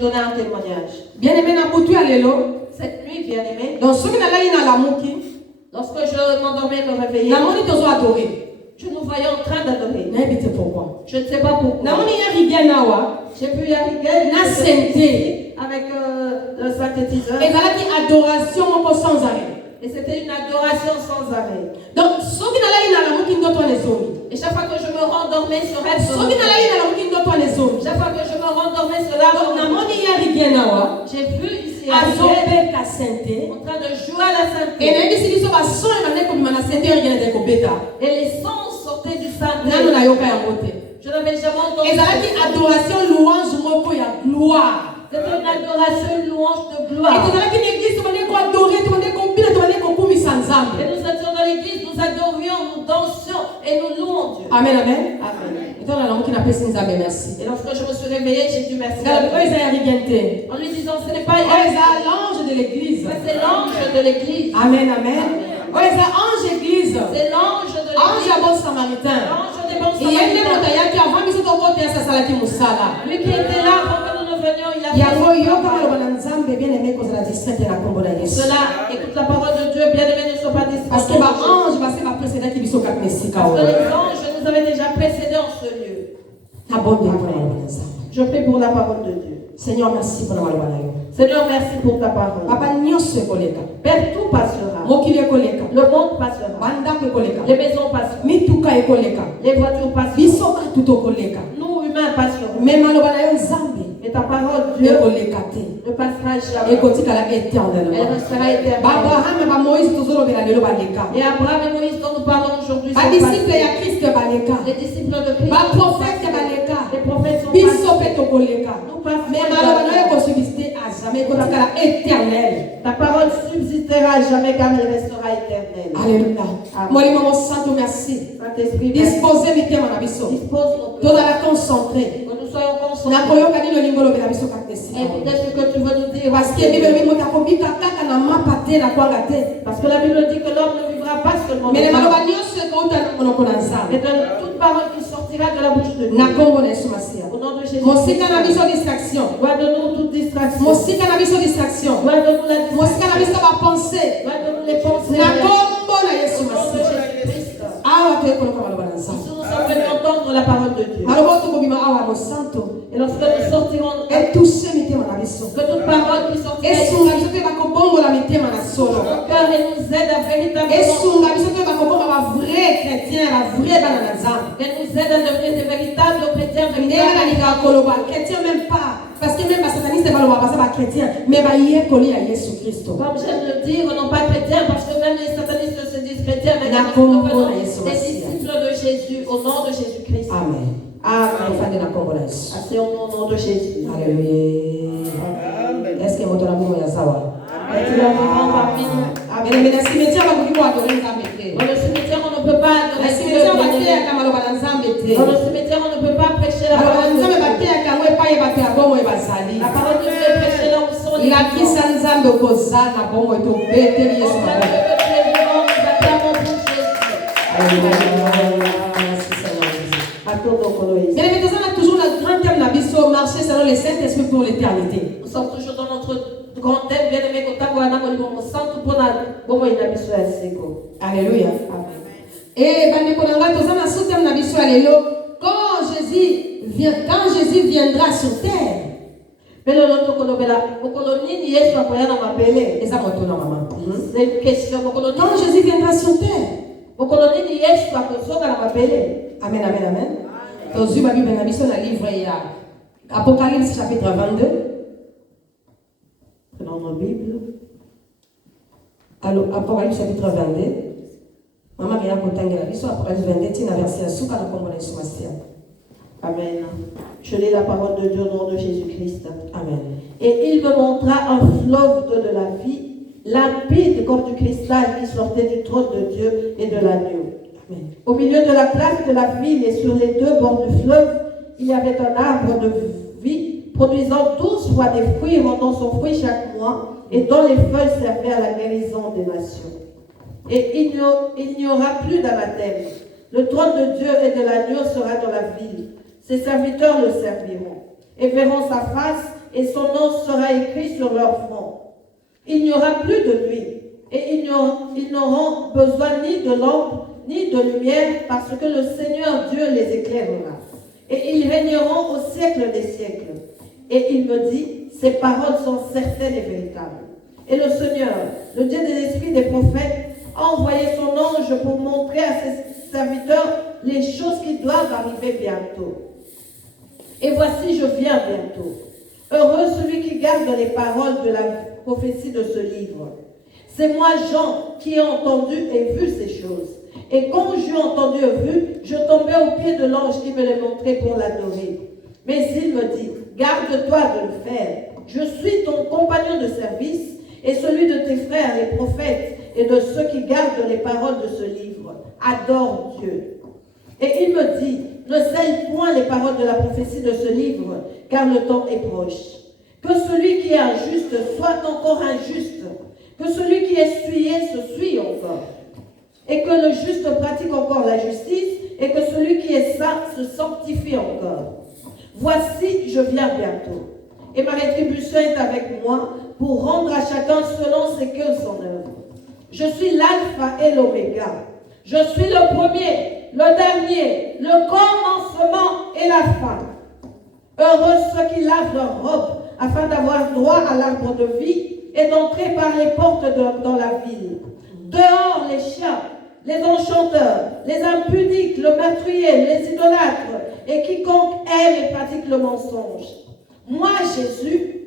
Donner un témoignage. Bien-aimé Nabutu Alelo. Cette nuit, bien-aimé, Donc ceux qui n'ont pas la mouki. lorsque je m'endormais et me réveillais, Namoni tozo adoré. je nous voyais en train d'adorer. N'habite pourquoi. Je ne sais pas pourquoi. Namoni ya rivière nawa. J'ai vu Yariguel Na senté avec le synthétiseur. Et voilà qui adoration sans arrêt. Et c'était une adoration sans arrêt. Donc ceux qui n'ont pas la mouki ndoto les zones. Et chaque fois que je me rendormais sur elle, Ceux qui n'ont pas la mouki ndoto les zones. chaque fois que je me rendormais sur la Donc namoni ya rivière nawa. j'ai vu ici Azobe ka senté. en train de jouer à la Et synthé. n'habite si biso ba son et mané comme mana senté rien de kobeta. Et les sons sortaient du synthé. Nano na yoka ya mote. Je n'avais jamais entendu. Et ça qui adoration louange moko ya gloire. C'était une adoration, une louange de Et gloire. tu as une église, tu vas adorer, tu vas combiner, tu vas combiner sans âme. Et nous étions dans l'église, nous adorions, nous dansions et nous louons Dieu. Amen, amen. Amen. Et toi, la langue qui n'a pas sans âme, merci. Et lorsque je me suis réveillée, j'ai dit merci. En En lui disant, ce n'est pas l'ange de l'église. mais c'est l'ange de l'église. Amen, amen. Oui, c'est l'ange église. C'est l'ange de Ange l'église. à bon samaritain. L'ange des bons Il y a une samaritains. qui avant, mais c'est ton côté, ça salati moussala. Lui qui était là avant que nous ne venions, il a Il y a fait un yo son comme travail. le bananzambe bien aimé cause la distraite et la combo la Yesu. Cela, écoute la parole de Dieu, bien aimé, ne sois pas Parce que distrait. ma ange va se précéder qui biso kap mesika. Parce que les anges nous avaient déjà précédés en ce lieu. Ta bonne bien pour la bananzambe. Je prie pour la parole de Dieu. Seigneur, merci pour la bananzambe. Seigneur, merci pour ta parole. Papa nyonso ekoleka. Père, tout passera. Mokili ekoleka. Le monde passera. Bandako ekoleka. Les maisons passeront. Mituka ekoleka. Les voitures passeront. Biso batu tokoleka. Nous, humains, passerons. Mais maloba na yo nzambe Mais ta parole, Dieu, ekoleka te. ne passera jamais. Ekotikala Elle éternellement. restera éternelle. Abraham et Moïse tozolobela lelo baleka. Et Abraham et Moïse dont nous parlons aujourd'hui sont Ba disciple passés. ya Christ baleka. Les disciples de Christ. Ba sont prophète passés. baleka. Les prophètes sont Biso passés. pe tokoleka. Nous passons. Mais maloba na yo ekosubsister à jamais ekotakala éternel. Ta parole subsistera jamais car elle restera éternelle. Alléluia. Amen. Molimo mo santo merci. Saint-Esprit, merci. Disposez mitema na biso. Dispose nos Toda cœurs. la concentrer. Que nous soyons concentrés. Nakoyoka nino lingolobela biso kakesi. Écoutez ce que tu veux nous dire. Parce que Bible dit moto akobika kaka na mapa te na kwanga te. Parce que la Bible dit que l'homme ne vivra pas seulement Mais de les pain, maloba nyonso ekouta na monoko na mais nzambe. de toute parole qui sortira de la bouche de Dieu. Na kombo na Yesu Masiya. Au nom de Jésus. Mosika na biso distraction. Guarde-nous toute distraction. Mosika na biso distraction. Guarde-nous la Mosika na distraction. biso ba pensée. Guarde-nous les pensées. Na kombo na Yesu Au nom de Masiya. Jésus-Christ. Awa to ekoloka maloba na Ici, nzambe. nous sommes venus entendre la parole de Dieu. Maloba to kobima awa mo santo. Et lorsque nous sortirons, Et toucher mitema na biso. que toute parole qui sortira Esunga ici, biso te bakobongola mitema na solo. nos cœurs et nous aide à véritablement, Esunga biso te bakobonga ba vrai chrétien, ba vrai bana na nzambe. et nous aide à devenir des véritables chrétiens, Ndenge véritables. nalingaka koloba chrétien même pas. Parce que même basataniste baloba baza bachrétien. Mais bayekoli ya Yesu Kristo. Comme j'aime le dire, non pas chrétiens, parce que même les satanistes se disent chrétiens, mais Na nous kombo devenons na Yesu des Masiya. disciples de Jésus, au nom de Jésus-Christ. Amen. Amen. Tofande na kombo na Yesu. Assez au nom de Jésus. Alléluia. Est-ce que moto na bongo ya sawa? Et tu es vivant parmi nous. Mais Amen. na cimetière bakoki ko adorer nzambe te. Dans le cimetière, on ne peut pas Na adorer Dieu, cimetière bien-aimé. bateyaka maloba na nzambe te. Dans le cimetière, on ne peut pas prêcher la Maloba na parole de nzambe Dieu. bateyaka yango epai bato ya bongo ebazali. La parole de Dieu est prêchée là où sont les vivants. Lakisa nzambe okoza na bongo etobeteli Yesu On na va bongo. que tu es vivant, nous acclamons pour Jésus. Alléluia. Merci Seigneur Jésus. Attendons qu'on le dise. Bien aimé, nous avons toujours le grand thème de la Bible, marcher selon le Saint-Esprit pour l'éternité. Nous sommes toujours dans notre grand thème, bien aimé, quand on a mon sang pour la bonne et la mission à Seko. Alléluia. Amen. Et bande konanga toza na sous thème na biso alelo quand Jésus viendra sur terre. Mais le lot qu'on a là, au colonie, il est sur la na mapele. Et ça moto na maman. C'est une question. Au colonie, Quand Jésus viendra sur terre. au colonie, il est sur la question na mapele. Amen amen amen. Tozu ba Bible na biso na livre ya Apocalypse chapitre 22. Prenons nos Bibles. Alors Apocalypse chapitre 22. Maman ya kotangela biso Apocalypse 22 tina verset ya suka na kombo na Yesu Masiya. Amen. Je lis la parole de Dieu au nom de Jésus-Christ. Amen. Et il me montra un fleuve d'eau de la vie, limpide comme du cristal qui sortait du trône de Dieu et de l'agneau. Amen. Au milieu de la place de la ville et sur les deux bords du fleuve, il y avait un arbre de vie produisant 12 fois des fruits, rendant son fruit chaque mois, et dont les feuilles servaient à la guérison des nations. Et il n'y aura plus d'anathème. Le trône de Dieu et de l'agneau sera dans la ville. Ses serviteurs le serviront et verront sa face, et son nom sera écrit sur leur front. Il n'y aura plus de nuit, et ils n'auront besoin ni de lampe, ni de lumière, parce que le Seigneur Dieu les éclairera. Et ils régneront au siècle des siècles. Et il me dit, ces paroles sont certaines et véritables. Et le Seigneur, le Dieu des esprits des prophètes, a envoyé son ange pour montrer à ses serviteurs les choses qui doivent arriver bientôt. Et voici, je viens bientôt. Heureux celui qui garde les paroles de la prophétie de ce livre. C'est moi, Jean, qui ai entendu et vu ces choses. Et quand j'eus entendu et vu, je tombais aux pieds de l'ange qui me les montrait pour l'adorer. Mais il me dit, garde-toi de le faire. Je suis ton compagnon de service et celui de tes frères, les prophètes, et de ceux qui gardent les paroles de ce livre. Adore Dieu. Et il me dit, ne scelle point les paroles de la prophétie de ce livre, car le temps est proche. Que celui qui est injuste soit encore injuste, que celui qui est souillé se souille encore, et que le juste pratique encore la justice, et que celui qui est saint se sanctifie encore. Voici, je viens bientôt, et ma rétribution est avec moi, pour rendre à chacun selon ce que son œuvre. Je suis l'alpha et l'oméga. Je suis le premier, le dernier, le commencement et la fin. Heureux ceux qui lavent leurs robes, afin d'avoir droit à l'arbre de vie et d'entrer par les portes dans la ville. Dehors les chiens, les enchanteurs, les impudiques, le meurtrier, les idolâtres, et quiconque aime et pratique le mensonge. Moi, Jésus,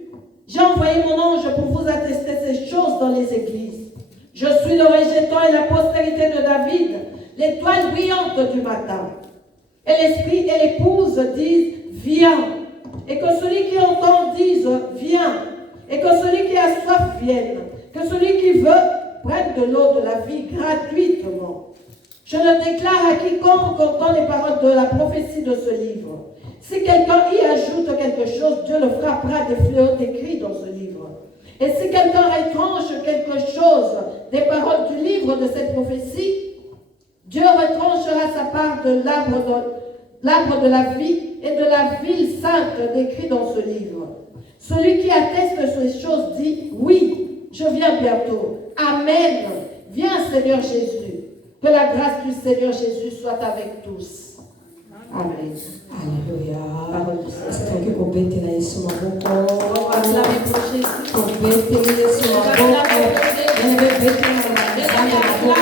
j'ai envoyé mon ange pour vous attester ces choses dans les églises. Je suis le rejeton et la postérité de David, l'étoile brillante du matin. Et l'esprit et l'épouse disent, viens. Et que celui qui entend dise, viens. Et que celui qui a soif vienne. Que celui qui veut prenne de l'eau de la vie gratuitement. Je le déclare à quiconque entend les paroles de la prophétie de ce livre. Si quelqu'un y ajoute quelque chose, Dieu le frappera des fléaux décrits dans ce livre. Et si quelqu'un retranche quelque chose des paroles du livre de cette prophétie, Dieu retranchera sa part de l'arbre de la vie et de la ville sainte décrit dans ce livre. Celui qui atteste ces choses dit, oui, je viens bientôt. Amen. Viens, Seigneur Jésus. Que la grâce du Seigneur Jésus soit avec tous. Amen. Alléluia. Parole du Seigneur. Est-ce que vous pouvez mettre la Yesu maboko? On va acclamer pour Jésus. Vous pouvez mettre la Yesu maboko. Vous pouvez mettre la maboko.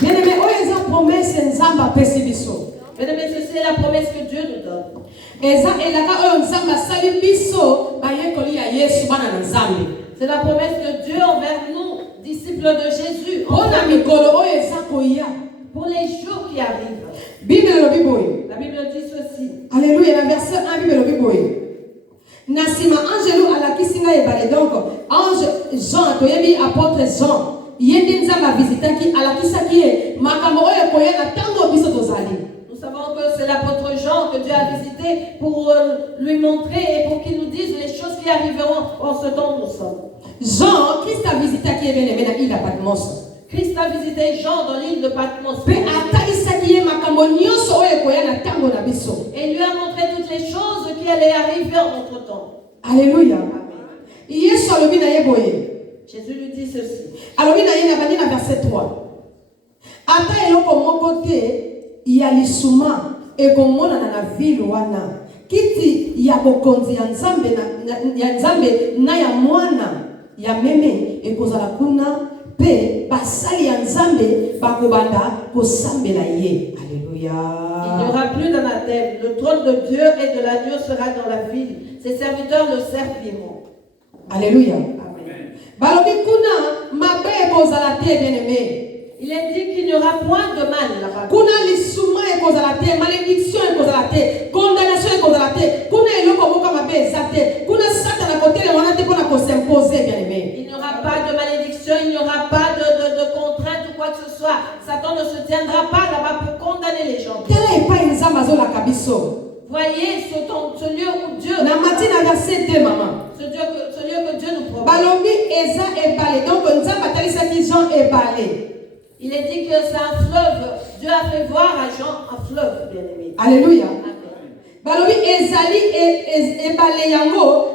Bien-aimé, oyo eza promesse nzambe apesi biso. Mesdames et messieurs, c'est la promesse que Dieu nous donne. Eza elaka oyo nzambe asali biso bayekoli ya Yesu bana na nzambe. C'est la promesse de Dieu envers nous, disciples de Jésus. Mpona mikolo oyo eza koya. Pour les jours qui arrivent. Bible elobi boye. La Bible dit ceci. Alléluia, na verset 1 Bible elobi boye. Na nsima angelo alakisi ngai ebale, donc ange Jean toyebi apôtre Jean ye nde nzambe avisitaki alakisaki ye makambo oyo ekoya na ntango biso tozali. Nous savons que c'est l'apôtre Jean que Dieu a visité pour lui montrer et pour qu'il nous dise les choses qui arriveront en ce temps où nous sommes. Jean, Christ a visitaki ye bien-aimé na île ya Patmos. Christ a visité Jean dans l'île de Patmos. Pe atalisaki ye makambo nyonso oyo ekoya na ntango na biso. Et il lui a montré toutes les choses qui allaient arriver entre temps. Alléluia. Amen. Yesu alobi na ye boye. Jésus lui dit ceci. Alobi na ye na bandi na verset 3. Ata eloko moko te ya lisuma ekomonana na ville wana. Kiti ya bokonzi ya nzambe na ya mwana ya meme ekozala kuna pe basali ya nzambe bakobanda kosambela ye. Alléluia. Il n'y aura plus d'anathème. Le trône de Dieu et de l'agneau sera dans la ville. Ses serviteurs le serviront. Alléluia. Amen. Balobi kuna mabe ekozala te bien-aimé. Il est dit qu'il n'y aura point de mal là-bas. Kuna lisuma ekozala te, malédiction ekozala te, condamnation ekozala te, kuna eloko moko mabe eza te, kuna Satan côté le wana te pona ko s'imposer bien-aimé. Il n'y aura pas de malédiction, il n'y aura pas de contrainte ou quoi que ce soit. Satan ne se tiendra pas là-bas pour condamner les gens. Tela epai nzambe azolaka biso. Voyez ce lieu où Dieu, Na matina verset 2 maman. ce lieu que Dieu nous promet. Balobi eza ebale, donc nzambe atalisaki Jean ebale. Il est dit que c'est un fleuve. Dieu a fait voir à Jean un fleuve, bien-aimé. Alléluia. Amen. balobi ezali ebale yango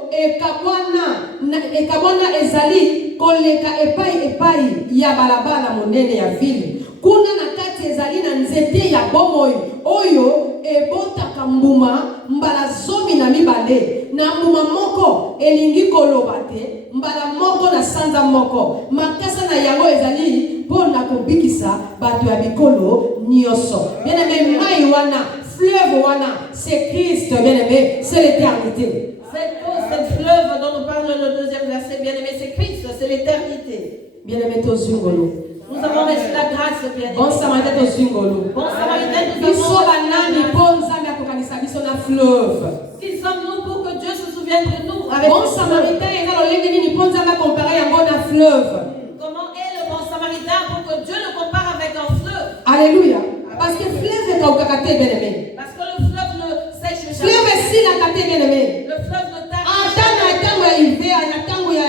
ekamwana ezali koleka epai ya balabala monene ya ville. Kuna na kati ezali na nzete ya bomoi oyo ebotaka mbuma mbala zomi na mibale na mbuma moko elingi koloba te mbala moko na sanza moko makasa na yango ezali mpona kobikisa bato ya bikolo nyonso. Bien-aimé, mai wana fleuve wana c'est Christ, bien-aimé, c'est l'éternité. Cette fleuve dont nous parle le deuxième verset, bien-aimé, c'est Christ, c'est l'éternité. Bien-aimé, tozungolo. Nous avons reçu la grâce, bien-aimé. Bon samaritain tozungolo. Bon samaritain, nous Biso avons banani ponza ya kokanisa biso na fleuve. Qui sommes-nous pour que Dieu se souvienne de nous avec Bon samaritain eza lolenge nini ponza ma comparer yango na fleuve. Comment est le bon samaritain pour que Dieu le compare avec un fleuve? Alléluia. Parce que fleuve est au kakate, bien-aimé. Parce que le fleuve ne sèche jamais. Fleuve est si la kate, bien-aimé. Le fleuve ne tache Atana tango ya hiver, na tango ya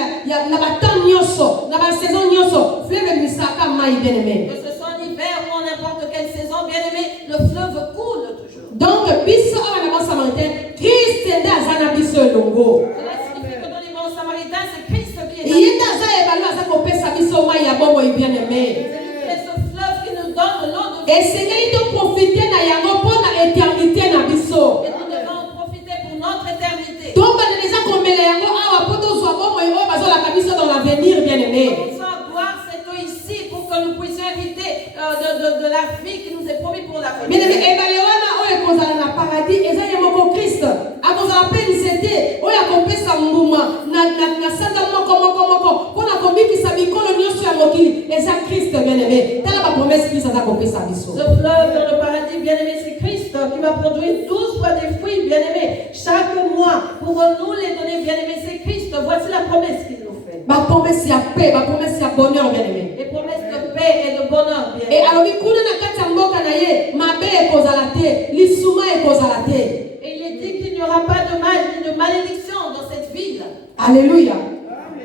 na baton nyonso, na ba saison nyonso, fleuve misaka mai, bien-aimé. Que ce soit en hiver ou en n'importe quelle saison, bien-aimé, le fleuve coule toujours. Donc biso awa na bon samaritain, Christ nda azana biso longo. Cela signifie que dans les bons samaritains, c'est Christ qui est Yenda za ebalo aza kopesa biso mai ya bomo, bien-aimé. C'est ce fleuve qui nous donne l'eau de vie. Et c'est qu'il te profiter na yango pona éternité na biso. Et nous devons en profiter pour notre éternité. Donc ba déjà komela yango awa poto zwa bomo oyo bazola biso dans l'avenir, bien-aimé. Commençons à boire cette eau ici pour que nous puissions hériter de la vie qui nous est promise pour l'avenir. Bien-aimé, ebale wana oyo ekozala na paradis eza ye moko Christ. Akozala pe nzete oyo akopesa mbuma na sanza moko mpona kobikisa bikolo nyonso ya mokili eza Christ, bien-aimé. Tala ba promesse Christ aza kopesa biso. Ce fleuve dans le paradis, bien-aimé, c'est Christ qui va produire 12 fois des fruits, bien-aimé, chaque mois pour nous les donner, bien-aimé, c'est Christ. Voici la promesse qu'il nous fait. Ba promesse ya paix, ba promesse ya bonheur, bien-aimé. Les promesses de paix et de bonheur, Et bien-aimé. alobi kuna na kati ya mboka na ye mabe ekozala te, lisuma ekozala te. Et il est dit qu'il n'y aura pas de mal ni de malédiction dans cette ville. Alléluia.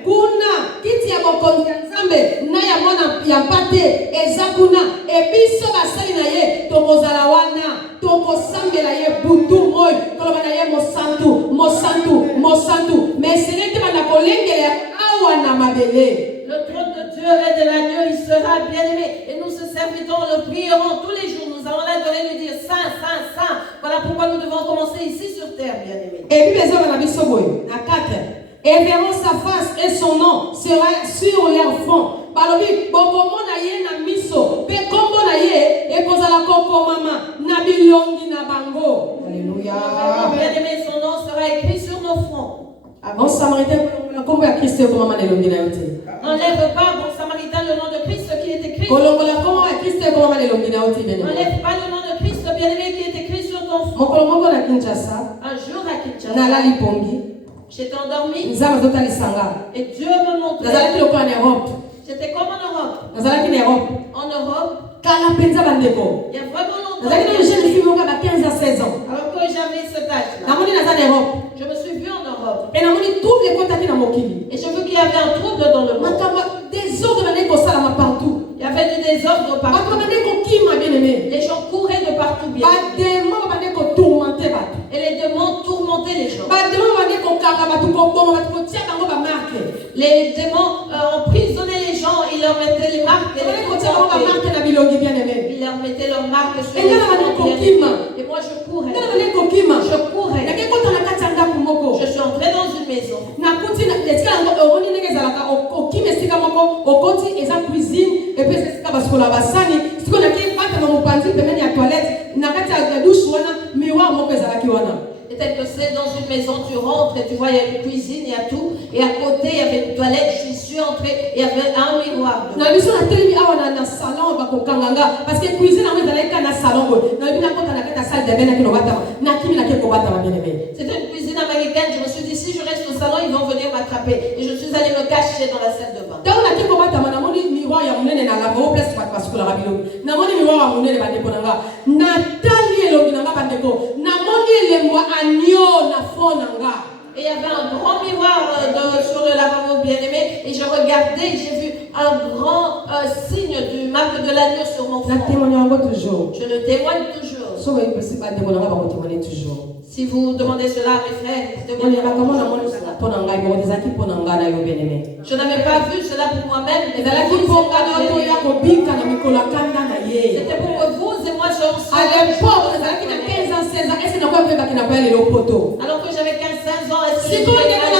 Kuna kiti ya bokonzi ya Nzambe na ya mwana ya mpate eza kuna ebiso basali na ye tokozala wana tokosambela ye butu moi toloba na ye mosantu mais selete bana kolengela awa na mabele. Le trône de Dieu et de l'agneau, il sera bien-aimé. Et nous, ce serviteurs, le prierons tous les jours. Nous allons l'adorer, lui dire Saint, Saint, Saint. Voilà pourquoi nous devons commencer ici sur terre, bien-aimé. Et puis les hommes na biso boy na 4 et verront sa face et son nom sera sur leur front. Balobi bokomona ye na miso pe kombo na ye ekozala koko mama na bilongi na bango. Alléluia. Bien-aimé, son nom sera écrit sur nos fronts. Bon samaritain kombo ya Kristo ko mama na elongi na yote. N'enlève pas, bon samaritain, le nom de Christ qui est écrit. Kolongola kombo ya Kristo ko mama na elongi na yote bien. N'enlève pas le nom de Christ, bien-aimé, qui est écrit sur ton front. Mokolo moko na Kinshasa Un jour à Kinshasa, na lali pongi j'étais endormi nzamba zotalisanga. et Dieu me montrait. Nazalaki loko en Europe. J'étais comme en Europe. Nazalaki na Europe. En Europe, Kala penza bandeko. il y a vraiment longtemps. Nazalaki na jeune fille moko ba 15 à 16 ans. Alors que j'avais cet âge-là, Namoni naza na Europe. je me suis vue en Europe. Et namoni tout les contacts na mokili. Et je veux qu'il y avait un trouble dans le monde. Matama désordre na ko sala partout. Il y avait du désordre partout. Matama na ko kima bien aimé. Les gens couraient de partout bien. Ba démon ba ko tourmenter bato. Et les démons tourmentaient les gens. Ba démon ba ko kanga bato ko bongo bato ko tia bango ba marque. Les démons emprisonnaient les gens, ils leur mettaient les marques et les Ba ko tia bango ba marque na bilongi bien aimé. ils leur mettaient leurs marques sur Et les là ba ko gens. kima. Et moi je courais. Ndana ba ko kima. Je courais. Na ke ko tana kati anga kumoko. Je suis entrée dans une maison. Na kuti na etika ngo oroni ndenge zalaka o kima esika moko o koti eza cuisine et puis esika basola basani siko na ke bata na mopanzi pembeni ya toilette na kati ya douche wana miroir moko ezalaki wana. Et tel que c'est dans une maison, tu rentres et tu vois, il y a une cuisine, il y a tout. Et à côté, il y avait une toilette, je suis entrée, et il y avait un miroir. Na biso na telemi awa na salon ba ko kanganga parce que cuisine na ezalaka na salon bo. Na bina kota na kata salle de bain na kino bata. Na kimi na ke ko bata bien aimé. C'était une cuisine américaine. Je me suis dit, si je reste au salon, ils vont venir m'attraper. Et je suis allée me cacher dans la salle de bain. Donc na ke ko bata na moni miroir ya munene na la go place ba ko la rabilo. Na moni miroir ya munene ba de ko nanga. Na tali elongi nanga ba de ko. Na moni elembo agneau na fond nanga. Et il y avait un grand miroir sur le lavabo bien-aimé. Et je regardais et j'ai vu un grand signe du marque de l'agneau sur mon Na front. témoigne encore toujours. Je le témoigne toujours. So ba yipesi ba de ko nanga ba ko témoigner toujours. Si vous demandez cela à mes frères, Je n'avais pas vu cela pour moi-même. C'était pour que vous et moi soyons à l'époque, alors que j'avais 15-16 ans, est-ce que si je pouvais imaginer?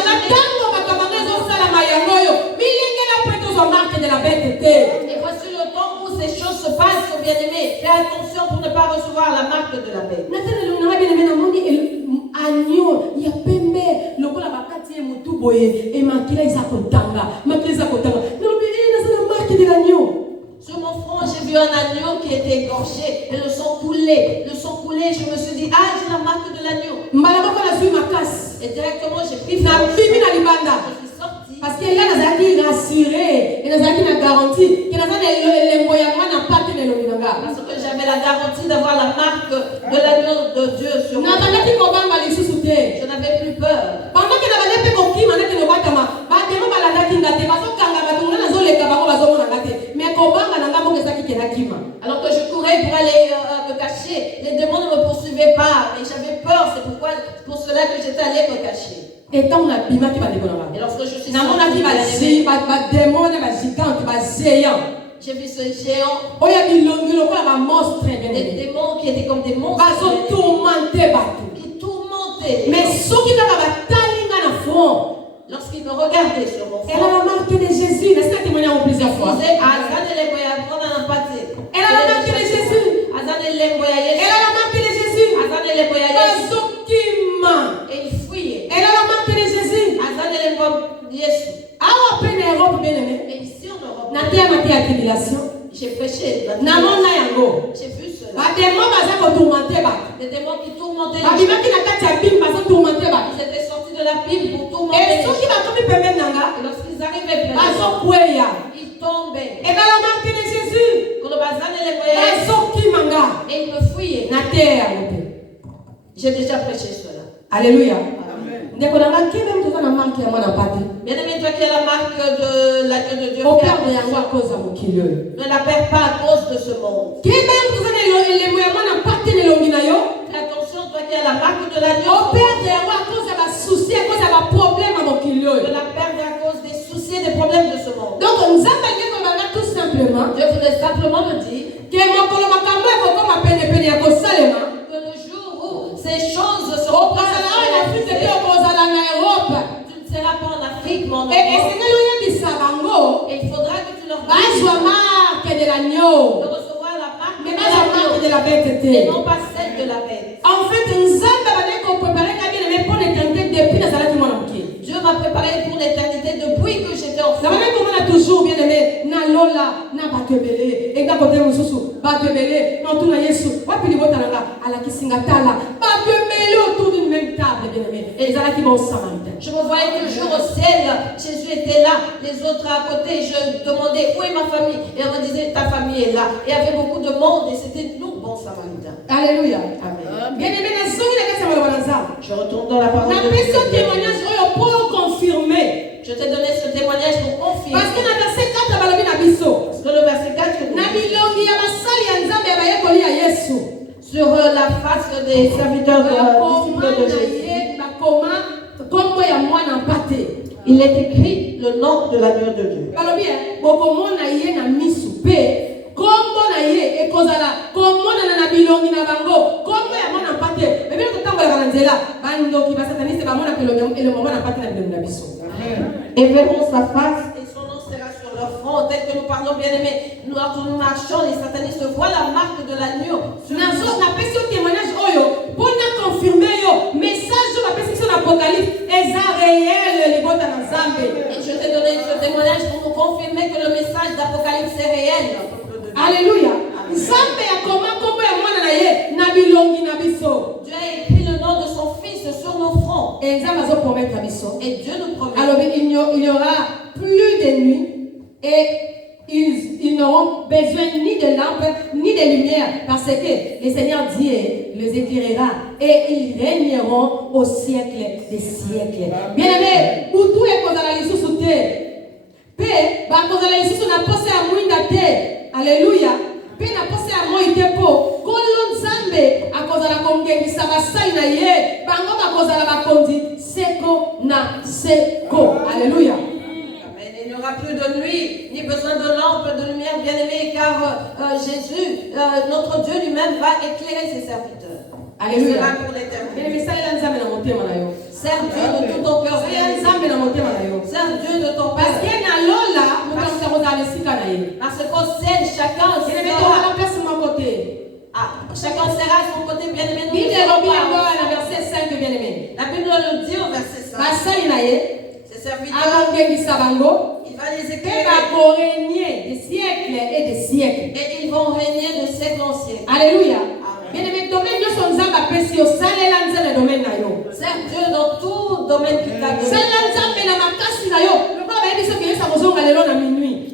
Et voici le temps où ces choses se passent, bien-aimés. Fais attention pour ne pas recevoir la marque de la bête. Sur mon front, j'ai vu un agneau qui était égorgé et le sang coulait. Le sang coulait, je me suis dit, ah, j'ai la marque de l'agneau. Et directement, j'ai pris force. Je suis sorti. Parce que là, nous avons rassuré et nous avons garanti que nous avons Parce que j'avais la garantie d'avoir la marque de l'agneau de Dieu sur moi. Je n'avais plus peur. Alors que je courais pour aller me cacher, les démons ne me poursuivaient pas, mais j'avais peur, c'est pour cela que j'étais allé me cacher. Et lorsque je suis sorti, j'ai vu ce géant, des démons qui étaient comme des monstres, qui tourmentaient. Mais ceux qui lorsqu'ils me regardaient sur mon front, elle a la marque de Jésus. Laisse-la témoigner plusieurs fois. Elle a la marque de Jésus. Elle a la marque de Jésus. Et il fuyait. Elle a la marque de Jésus. Et ici en Europe, j'ai prêché. J'ai vu cela. Des démons qui tourmentaient. Ils étaient sortis de la Bible pour tourmenter. Et lorsqu'ils arrivaient près de moi, ils tombaient. Elle a la marque de Jésus. Et ils me fuyaient. J'ai déjà prêché cela. Alléluia. Bien-aimé, toi qui as la marque de l'agneau de Dieu, ne la perds pas à cause de ce monde. Fais attention, toi qui as la marque de l'agneau, ne la perdre à cause des soucis et des problèmes de ce monde. Donc, nous avons tout simplement Dieu voulait simplement me dire que le jour où ces choses seront passées, tu ne seras pas en Afrique, mais en Europe. Et il faudra que tu leur dises de recevoir la marque de l'agneau et non pas celle de la bête. En fait, Dieu m'a préparé pour l'éternité depuis que j'étais enfant. Toujours bien aimé, na lola, na batebele, et na kote mususu, batebele, na tuna Yesu, wapi ni bota nanga, ala kisingatala, batebele autour d'une même table, bien aimé, et les ala qui vont au samaritain. Je me voyais toujours au ciel, Jésus était là, les autres à côté, je demandais où est ma famille, et on me disait ta famille est là. Et il y avait beaucoup de monde, et c'était nous, bons samaritains. Alléluia. Amen. Bien aimé, na zongi na kasa malabanza. Je retourne dans la parole de Dieu. Témoignage pour confirmer. Je t'ai donné ce témoignage pour confirmer. Parce que dans le verset 4, Parce que le verset 4, sur la face des serviteurs disciples de Jésus, il est écrit le nom de l'agneau de Dieu. Et verront sa face et son nom sera sur leur front. Tel que nous parlons, bien aimés, nous marchons, les satanistes voient la marque de l'agneau. Et je t'ai donné ce témoignage pour nous confirmer que le message d'Apocalypse est réel. Alléluia. Dieu a écrit le nom de son fils sur nos fronts. Et Dieu nous promet. Alors il n'y aura plus de nuit et ils n'auront besoin ni de lampes ni de lumière parce que le Seigneur Dieu les éclairera et ils régneront au siècle des siècles. Bien aimé, pour tout est qu'on a la liste sous terre. Alléluia. pe na posa ya moi te po kolo nzambe akozala kongengisa basali na ye bango bakozala bakondi seko na seko. Alléluia. Il n'y aura plus de nuit, ni besoin de lampe, de lumière, bien-aimé, car Jésus, notre Dieu lui-même, va éclairer ses serviteurs. Alléluia. Cela pour l'éternité. Sers Dieu de tout ton cœur. Sers Dieu de ton cœur. Parce qu'au ciel, chacun sera à son côté, bien-aimé. La Bible le dit au verset 5. Ses serviteurs, il va les éclairer. Des siècles et des siècles. Et ils vont régner de siècle en siècle. Alléluia. Sers Dieu dans tout domaine qui t'a donné.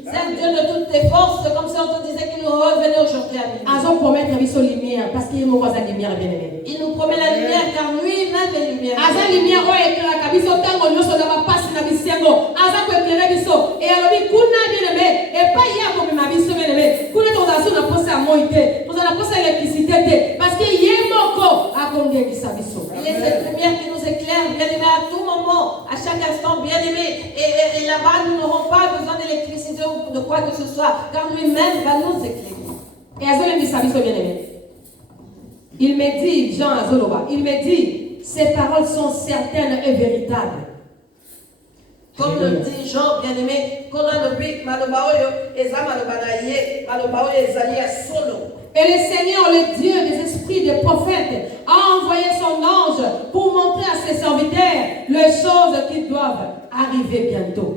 Sers Dieu de toutes tes forces, comme si on te disait qu'il nous revenait aujourd'hui à minuit. Il nous promet la lumière car lui-même est lumière. Il est cette lumière qui nous éclaire, bien-aimé, à tout moment, à chaque instant, bien-aimé. Et là-bas, nous n'aurons pas besoin d'électricité ou de quoi que ce soit, car lui-même va nous éclairer. Il me dit, Jean Azoloba, il me dit, ces paroles sont certaines et véritables. Comme le dit Jean, bien-aimé, et le Seigneur, le Dieu des esprits des prophètes, a envoyé son ange pour montrer à ses serviteurs les choses qui doivent arriver bientôt.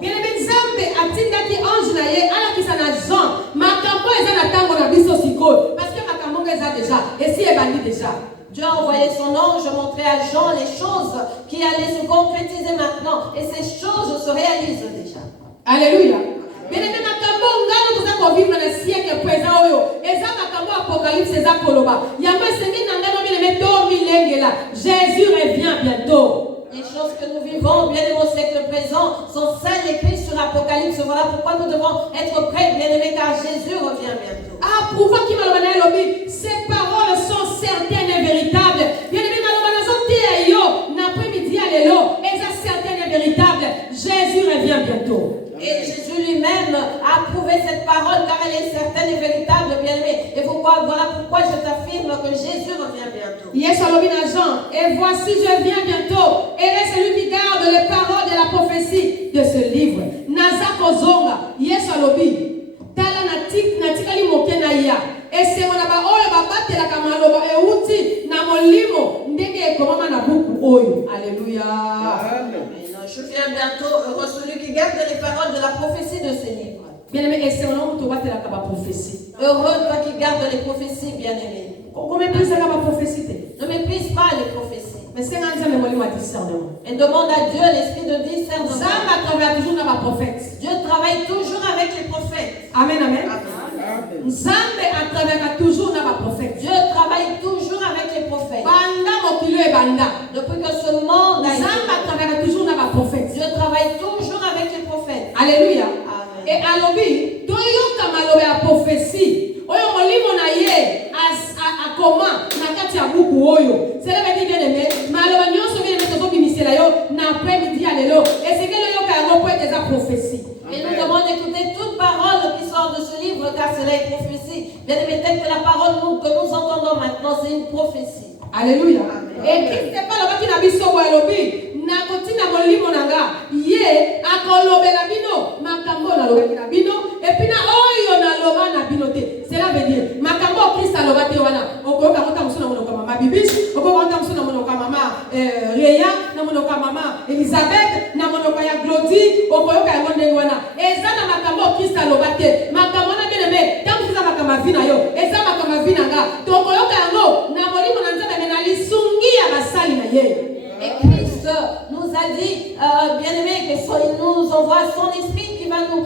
Bien-aimé Nzambe atindaki ange na ye alakisa na Jean makambo eza na tango na biso sikoyo parce que makambo eza déjà et si ebandi déjà. Dieu a envoyé son ange montrer à Jean les choses qui allaient se concrétiser maintenant. Et ces choses se réalisent déjà. Alléluia. Bien-aimé, makambo ngalo tuza ko vivre na siècle présent oyo. Eza makambo apocalypse eza koloba. Yango esengi na ngano bien-aimé to milengela. Jésus revient bientôt. Les choses que nous vivons, bien aimés au siècle présent, sont celles écrites sur Apocalypse. Voilà pourquoi nous devons être prêts, bien aimés, car Jésus revient bientôt. Ces paroles sont certaines et véritables. Bien aimés, l'après-midi, certaines et véritables. Jésus revient bientôt. Et Jésus lui-même a approuvé cette parole car elle est certaine et véritable, bien-aimé. Et voilà pourquoi je t'affirme que Jésus revient bientôt. Yes, Jean. Et voici, je viens bientôt. Et est celui qui garde les paroles de la prophétie de ce livre. Nazako zonga. Yes, alobi. Tala natikali mokena ya. Et c'est mon aba oyo babate la kamaloba e uti na molimo ndenge ekomama na buku oyo. Alléluia. Je viens bientôt, heureux celui qui garde les paroles de la prophétie de ce livre. Bien-aimé, et c'est un homme qui doit la prophétie. Heureux toi qui garde les prophéties, bien-aimé. Comment méprise la prophétie? Ne méprise pas les prophéties. Mais c'est un homme qui discernement. Et demande à Dieu l'esprit de discernement. Zamba travaille toujours dans ma prophète. Dieu travaille toujours avec les prophètes. Amen, amen. Zamba travaille toujours dans ma prophète. Dieu travaille toujours avec les prophètes. Banda mokilo e banda. Depuis que ce monde a été. Zamba travaille toujours dans ma prophète. Dieu travaille toujours avec les prophètes. Alléluia. Amen. Et alobi, toyoka malobe ya prophétie. Oyo molimo na ye akoma na kati ya buku oyo. Cela veut dire bien aimé, maloba nyonso bien aimé tozo bimisela yo na après-midi alelo. Et c'est que le yoka yango peut être des prophéties. Et nous devons écouter toute parole qui sort de ce livre car cela est prophétie. Bien aimé, telle que la parole que nous entendons maintenant, c'est une prophétie. Alléluia. Et Christ n'est pas là-bas qui n'a pas so alobi. Na kotina molimo nanga ye akolobela bino makambo na loba na bino et puis na oyo na loba na bino te. Cela veut dire makambo Christ aloba te wana okoka mota musuna monoka mama bibish okoka mota musuna monoka mama Réa na monoka mama Elisabeth na monoka ya Glody okoyoka yango ndenge wana eza na makambo Christ aloba te makambo na bien aimé tant que ça makambo vina yo eza makambo vina nga tokoyoka yango na molimo na nzambe na lisungi ya basali na ye. Et Christ nous a dit, bien-aimé, qu'il nous envoie son esprit qui va nous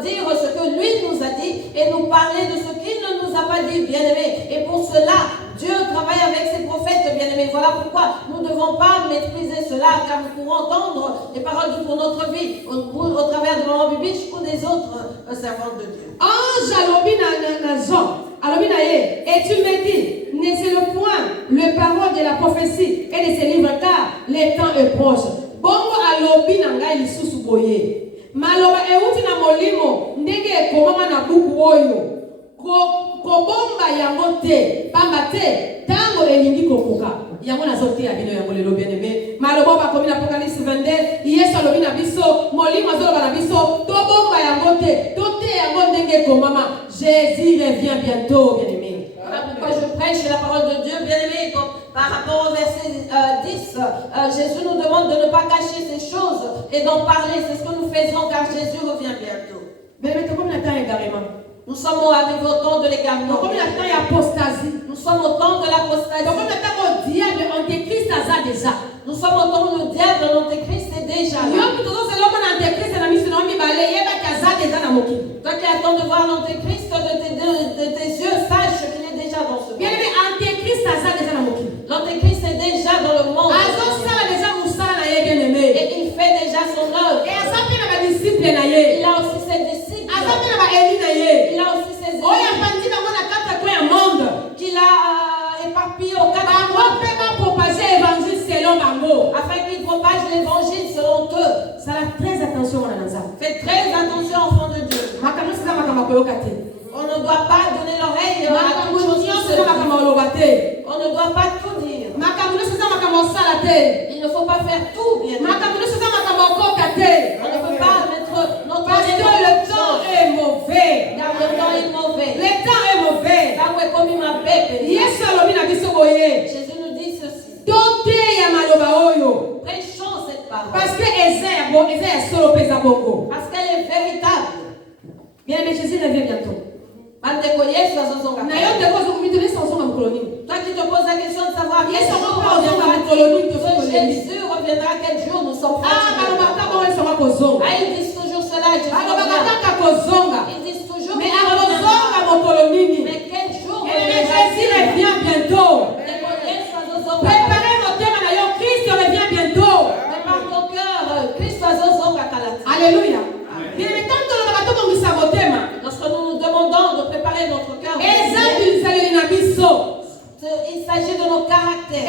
dire ce que lui nous a dit et nous parler de ce qu'il ne nous a pas dit, bien-aimé. Et pour cela, Dieu travaille avec ses prophètes, bien-aimés. Voilà pourquoi nous ne devons pas mépriser cela, car nous pouvons entendre les paroles pour notre vie au travers de Maman Bibiche ou des autres servantes de Dieu. Ange alobi na Jean, alobi na ye, et tu me dis, ne c'est le point, le parole de la prophétie et de ces livres, car le temps est proche. Bongo alobi na ngai lisusu boye. Maloba euti na molimo, ndenge ekomama na buku oyo. Kobomba yango te, pamba te, tango elingi kokoka. Yango nazote ya bino yango lelo bien-aimé. Maloba bakomi na Apocalypse 22, Yesu alobi na biso, molimo azoloba na biso, tobomba yango te, tote yango ndenge ekomama. Jésus revient bientôt, bien-aimé. Voilà pourquoi je prêche la parole de Dieu, bien-aimé. Par rapport au verset 10, Jésus nous demande de ne pas cacher ces choses et d'en parler. C'est ce que nous faisons car Jésus revient bientôt. Bien-aimé, tu combien de temps égarément? Nous sommes arrivés au temps de l'égarement. Combien de temps apostasie? Nous sommes au temps de l'apostasie. Combien de temps au diable antéchrist a déjà? Nous sommes au temps où le diable de l'antéchrist est déjà là. Toi qui attends de voir l'antéchrist de tes yeux, sache qu'il est déjà dans ce monde. L'antéchrist est déjà dans le monde. Et il fait déjà son œuvre. Il a aussi ses disciples. Il a aussi ses ennemis qu'il a éparpillés aux quatre coins afin qu'ils propagent l'évangile selon eux. Faites très attention, enfants de Dieu. On ne doit pas donner l'oreille à toute chose. On ne doit pas tout dire. Il ne faut pas faire tout bien. On ne peut pas mettre notre parce que le temps est mauvais. Car le temps est mauvais. Le temps est mauvais. Jésus nous dit ceci. Prêchons cette parole. Parce que Parce qu'elle est véritable. Bien, mais Jésus revient bientôt. Toi qui te poses la question de savoir quel jour Jésus reviendra, quel jour nous sommes fatigués. Ils disent toujours cela. Ils disent toujours mais quel jour Jésus revient bientôt. Préparez vos thèmes à Christ revient bientôt. Prépare ton cœur. Christ Alléluia. Lorsque nous nous demandons de préparer notre cœur, il s'agit de nos caractères,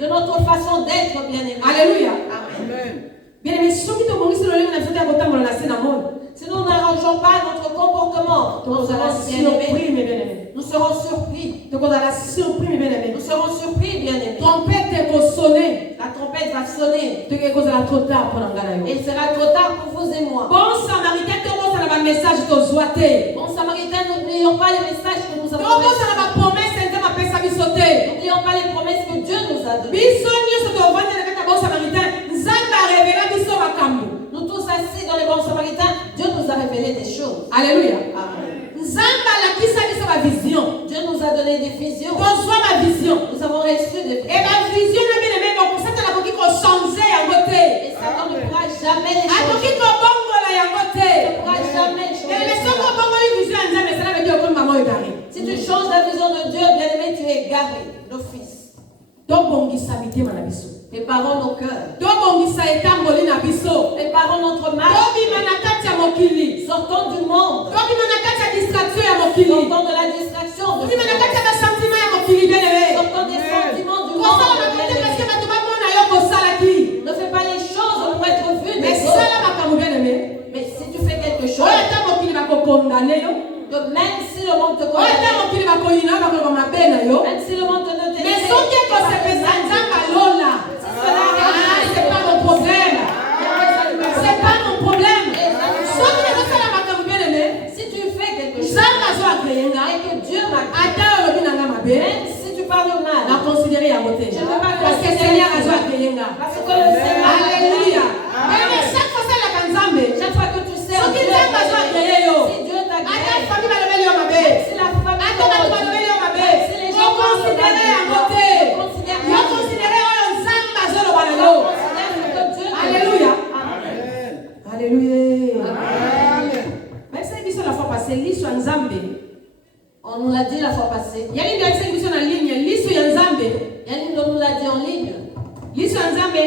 de notre façon d'être, bien-aimé. Alléluia. Amen. Bien-aimé, si nous n'arrangeons pas notre comportement, nous serons surpris. Nous serons surpris, bien-aimés. La trompette va sonner. Et il sera trop tard pour vous et moi. Bon Samaritain, n'oublions pas les messages que nous avons reçus. N'oublions pas les promesses que Dieu nous a données. Nous tous assis dans les bons samaritains, Dieu nous a révélé des choses. Alléluia. Amen. Dieu nous a donné des visions. Nous avons reçu des visions. Et Satan ne pourra jamais les changer. Ne pourra jamais changer. Si tu changes la vision de Dieu, bien-aimé, tu es égaré d'office. Préparons nos cœurs. Préparons notre marche. Sortons du monde. Sortons de la distraction. Sortons des sentiments du monde. Ne fais pas les choses pour être vu des autres. Mais si tu fais quelque chose, que même si le monde te condamne, même si le monde te note, c'est pas mon problème. C'est pas mon problème. Si tu fais quelque chose et que Dieu m'a créé, même si tu parles mal, je ne peux pas parce que le Seigneur a créé. Parce que le Seigneur, alléluia. Chaque fois que tu sers Dieu, si Dieu t'a créé, si la famille si les gens considèrent que Dieu alléluia. Alléluia. Amen. Même si la fois passée, On nous l'a dit la fois passée. Yannick a dit en ligne, liso ya Nzambe. Yannick nous l'a dit en ligne. Liso ya Nzambe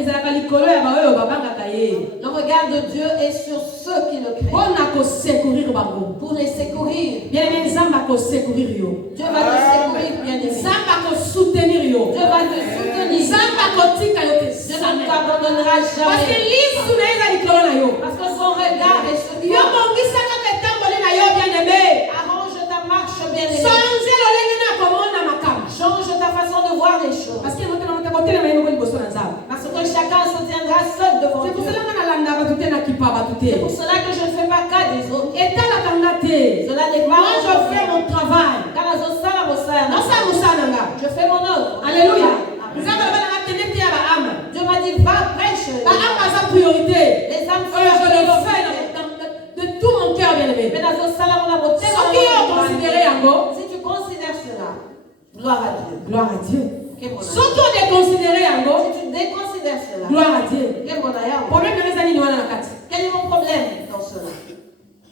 ezalaka likolo ya baoyo babangaka ye. Le regard de Dieu est sur ceux qui le craignent. Mpona kosecourir bango. Pour les secourir. Bien-aimé, Nzambe akosecourir yo. Dieu va te secourir, bien-aimé. Nzambe akosoutenir yo. Dieu va te soutenir. Nzambe akotika yo te. Dieu ne t'abandonnera Parce que jamais. liso na eza likolo na yo. Parce que son regard est sur Yo toi. bongisaka etamboli na yo bien-aimé. Arrange ta marche, bien-aimé. Change lolenge na komona makambo. Change ta façon de voir les choses. Parce que motelema ye moko liboso na Nzambe. Parce que chacun se tiendra seul devant C'est pour Dieu. cela que nalanda bato te nakipa bato te. C'est pour cela que je ne fais pas cas des autres. Etalaka nga te. Cela n'est Moi pas je fais mon travail. Car à Zosala, Mosala, Nasala mosala na nga. je fais mon œuvre. Alléluia. Amen. Nzambe alobaka nga tene te ya baama. Dieu m'a dit, va, prêche. Baama aza priorité. Les âmes sont Oyo je le la fais de tout mon cœur bien-aimé. Mais dans Zosala, on a voté. Soki yo considéré yango. Si tu considères cela, gloire à Dieu. Gloire à Dieu. Quel bon aïe. Soki on déconsidéré yango. Si tu déconsidères cela, Gloire à Dieu. quel bon aïe. Problème de ezali ni wana na kati. Quel est mon problème dans cela?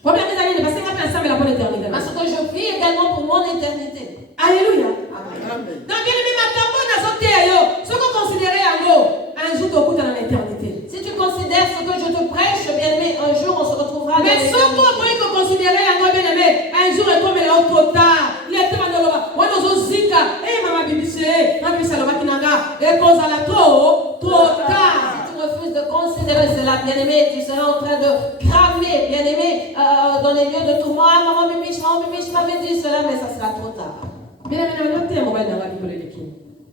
Problème ezali ni parce que nga pe ensemble la bonne éternité. Parce que je prie également pour mon éternité. Alléluia. Amen. Donc bien aimé makambo nazoteya yo. Soki considéré yango, un jour tokuta na l'éternité. Si tu considères ce que je te prêche, bien aimé, un jour on se retrouvera dans Mais soki l'éternité. okoki koconsidéré yango bien aimé, un jour ekomela yo trop tard. Il était bandoloba, wana ozozika, mama bibise, mama bibise alobaki nanga, ekozala trop tard. Si tu refuses de considérer cela, bien-aimé, tu seras en train de cramer, bien-aimé, dans les lieux de tourment. Ah, maman Bibiche m'avait dit cela, mais ça sera trop tard. Bien aimé, na note mobile nanga likolo eleki.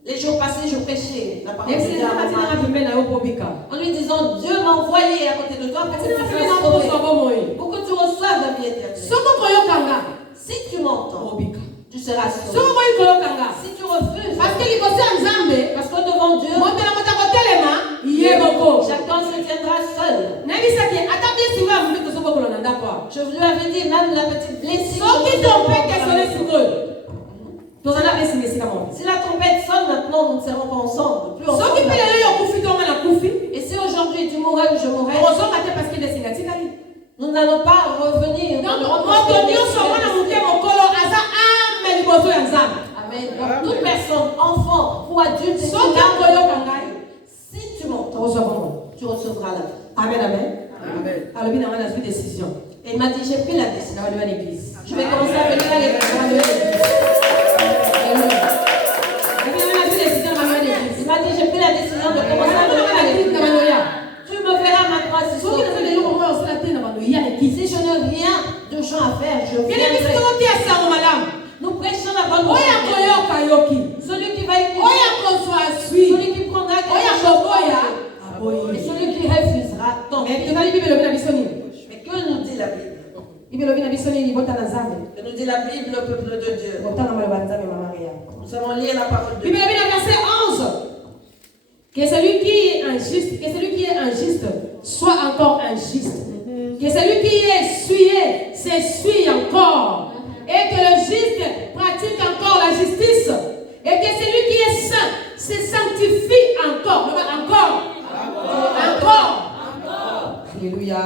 Les jours passés, je prêchais la parole de Dieu Excelência à katina maman, pembeni na yo pobika. en lui disant, Dieu m'a envoyé à côté de toi pour que tu Katina fasses pembeni na sauver, poso bomoi. pour que tu reçoives la vie éternelle. Soko koyokanga, Si tu m'entends, pobika. tu seras sauvé. Soko koyi koyokanga. Si tu refuses, Parce que liboso ya Nzambe, parce que devant Dieu, moto na moto akotelema, ye boko. chacun se tiendra seul. nayebisaki ata blessing oyo moto tozobokola na ndako awa. Je lui avais dit, même la petite blessure. soki trompete esone sikoyo tozala blessing esika moko. Si la trompette sonne maintenant, nous ne serons pas ensemble. Plus soki mpe ensemble. lelo yo okufi to nga na kufi Et si aujourd'hui tu mourrais ou je mourrais, ozonga te parce que blessing atikali. nous n'allons pas revenir. donc moto nyonso mwana moke mokolo aza ame liboso ya Nzambe. Amen. Donc toute personne, enfant ou adulte, si soki akoyoka ngai si tu m'entends, tokozwa bongo. tu recevras la vie. Amen, amen. Amen. alobi na nga nazwi décision Et il m'a dit, j'ai pris la décision. na baliwa l'église. Je vais commencer à venir à l'église. Il m'a dit, j'ai pris la décision de commencer à venir à l'église. Tu me verras maintenant si soki naza lelo komoi osala te na bando ya l'église. si je n'ai rien d'urgent à faire, je bien biso viendrai. tokotia sango malamu. Nous prêchons la bonne oyo nouvelle. akoyoka yoki, Celui qui va écouter, oyo akozwa azwi, celui qui prendra oyo quelque chose, akoboya et aboyi. celui qui refusera, tant Mais pis. tozali bible elobi na biso nini? Mais que nous dit la Bible? Bible elobi na biso nini? Botana Nzambe. Que nous dit la Bible, le peuple de Dieu? Botana maloba ya Nzambe mama Maria. Nous allons lire la parole de Bible Dieu. elobi na verset 11. Que celui qui est injuste soit encore injuste. Que celui qui est essuyé s'essuie encore. Et que le juste pratique encore la justice. Et que celui qui est saint se sanctifie encore. Encore. Alléluia.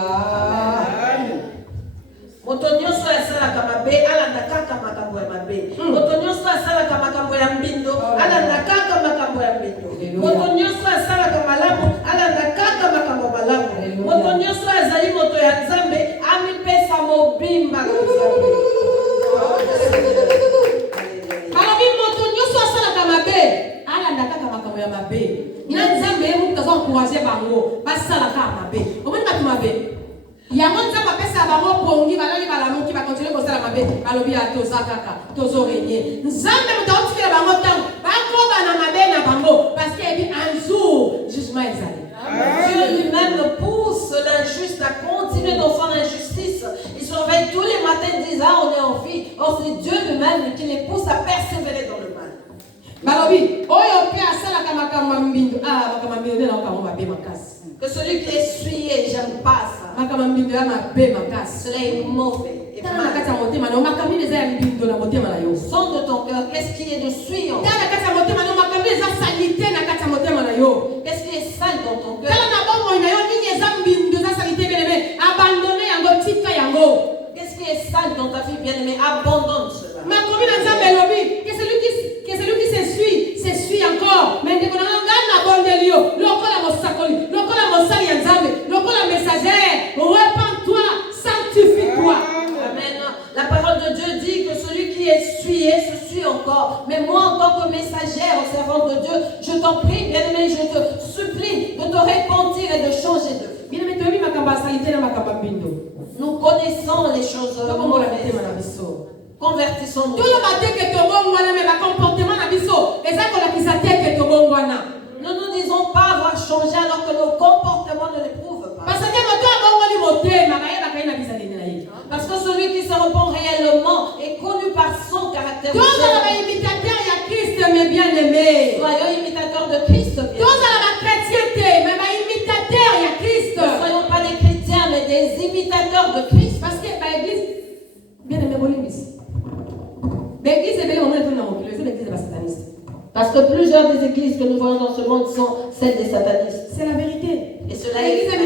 Moto nyonso asalaka mabe alanda kaka makambo ya mabe. Moto nyonso asalaka makambo ya mbindo alanda kaka makambo ya mbindo. Moto nyonso asalaka malamu alanda kaka makambo malamu. Moto nyonso azali moto ya Nzambe amipesa mobimba na Nzambe. Alobi moto nyonso asalaka mabe alanda kaka makambo ya mabe. Na Nzambe ye moto azoencourage bango basalaka mabe. Omoni bato mabe yango Nzambe apesa bango pongi balali balamuki bakontinue kosala mabe balobi ya toza kaka tozorenye. Nzambe moto akotikela bango ntango bakoba na mabe na bango parce que ebi un jour jugement ezali. Dieu lui-même pousse l'injuste à continuer dans son injustice. Il se réveille tous les matins et dit, ah, on est en vie. Or, c'est Dieu lui-même qui les pousse à persévérer dans le mal. Balobi oyo pe asalaka makambo ya mbindo makambo ya mbindo nde naokango mabe makasi. Que celui qui est essuyé, j'aime pas ça. Makambo ya mbindo ya mabe makasi. Cela est mauvais. Et Tala na mal. kati ya motema na yo makambo eza ya mbindo na motema na yo. Sonde de ton cœur, qu'est-ce qui est de suyant? Tala na kati ya motema na yo makambo eza salite na kati ya motema na yo. Qu'est-ce qui est sale dans ton cœur? Tala na bomoi na yo nini eza mbindo eza salite bien-aimé abandonne yango tika yango. Qu'est-ce qui est sale dans ta vie bien-aimée? Abandonne cela. que celui qui s'essuie encore. Mais dès qu'on a un bon délire, l'okola mosakoli, l'okola mosali yanzambe, l'okola messagère, repends-toi, sanctifie-toi. Amen. La parole de Dieu dit que celui qui est essuyé se suit encore. Mais moi, en tant que messagère, servante de Dieu, je t'en prie, bien-aimé, je te supplie de te repentir et de changer de vie. Nous connaissons les choses mauvaises. Convertissons-nous. Ne nous disons pas avoir changé alors que nos comportements ne le prouvent pas. Parce que celui qui se repent réellement est connu par son caractère. Soyons imitateurs de Christ. Ne soyons pas des chrétiens, mais des imitateurs de Christ. Parce que l'église, bien aimé, l'église est belle au moment où l'église est sataniste. Parce que plusieurs des églises que nous voyons dans ce monde sont celles des satanistes. C'est la vérité. Et cela l'église est à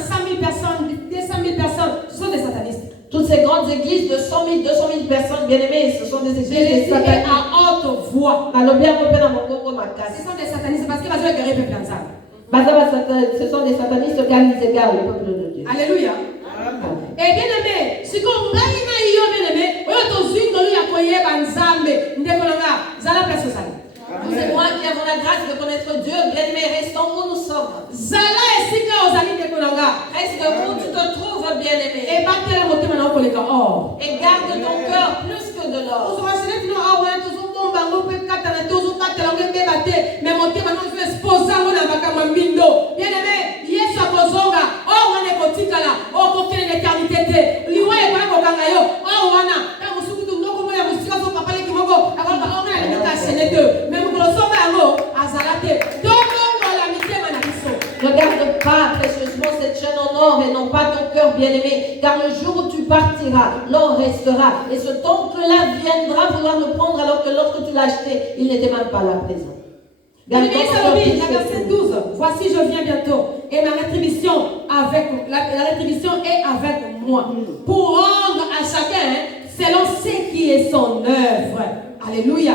100 000 personnes, 200 000 personnes, ce sont des satanistes. Toutes ces grandes églises de 100 000, 200 000 personnes, bien aimées, ce sont des églises des satanistes. À haute voix. Alors bien repris dans mon congo ma casse. Ce sont des satanistes parce que va jouer guerrier peuple ensemble. Ce sont des satanistes car ils égarent le peuple de Dieu. Alléluia. Et bien aimé, si on gagne bien aimé, on est aux unes de lui à croire banzambe, ndekolanga, zala place au salut. Vous et moi qui avons la grâce de connaître Dieu, bien aimés, restons où nous sommes. Zala esika ozali ndekolanga. Reste où tu te trouves, bien aimé. Et batela motema na okoleka or. Et garde ton cœur plus que de l'or. Mais motema no je expose ngo na bakama mbindo. Bien aimé, Yesu akozonga, or wana kotikala, or kokele l'éternité te. Liwa e kwa kokanga yo, or wana, ka musuku tu ndoko mo ya musika so papa le kimoko, akaka or na limita senete. Mais mo kolosonga ngo azalate. Dongo la mitema na biso. Ne garde pas précieusement cette chaîne en or et non pas ton cœur bien-aimé, car le jour où tu partiras, l'or restera. Et ce temple-là viendra vouloir le prendre alors que lorsque tu l'as acheté, il n'était même pas là présent. Verset 12. Voici, je viens bientôt, et ma rétribution la rétribution est avec moi, pour rendre à chacun selon ce qui est son œuvre. Alléluia.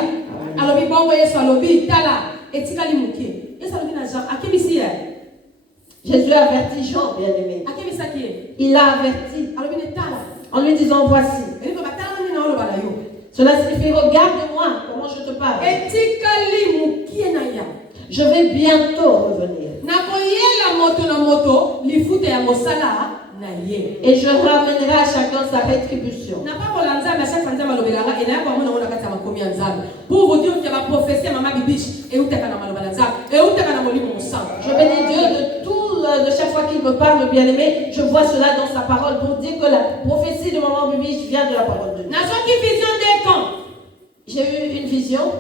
Alors, bon, Yesu alobi tala etikali mukie. Yesu alobi na Jean, akimisi Jésus a averti Jean, bien-aimé. Il l'a averti en lui disant, voici. Cela signifie, regarde-moi comment je te parle. Je vais bientôt revenir. Et je ramènerai à chacun sa rétribution. Pour vous dire que ma prophétie, maman bibiche, et où t'es qu'à je bénis Dieu de chaque fois qu'il me parle, bien-aimé, je vois cela dans sa parole pour dire que la prophétie de maman bibiche vient de la parole de Dieu. J'ai eu une vision.